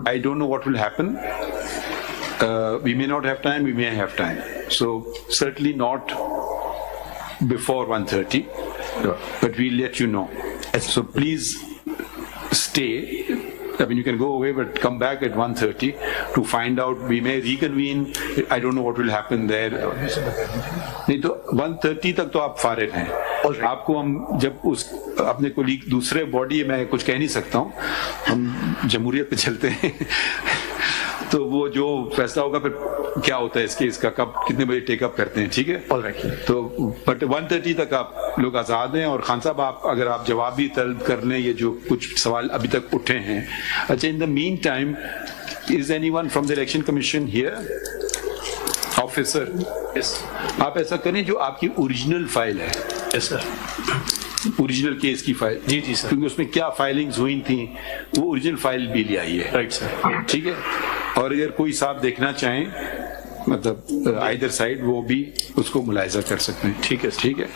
I don't know what will happen. We may not have time, we may have time. So certainly not before 1:30, but we'll let you know. So please stay I mean, you can go away, but come back at 1:30 to find out. We may reconvene. I don't know what will happen there. नहीं तो 1:30 तक तो आप फारिग हैं. आपको हम जब उस अपने कोलीग दूसरे बॉडी में कुछ कह नहीं सकता हूँ, हम जमहूरियत पे चलते हैं. तो वो जो फैसला होगा फिर क्या होता है इसके, इसका कब कितने बजे टेकअप करते हैं, ठीक है. तो बट 1:30 तक आप लोग आजाद हैं. और खान साहब, आप अगर आप जवाब भी तलब कर लें ये जो कुछ सवाल अभी तक उठे हैं. अच्छा, in the mean time, is anyone from the election commission here? Officer, आप ऐसा करें, जो आपकी ओरिजिनल फाइल है, यस सर, ओरिजिनल केस की फाइल, जी जी सर, क्योंकि उसमें क्या फाइलिंग्स हुई थी, वो ओरिजिनल फाइल भी ले आई है. राइट सर, ठीक है. और अगर कोई साहब देखना चाहें, मतलब आइदर साइड, वो भी उसको मुलाहिजा कर सकते हैं. ठीक है, ठीक है.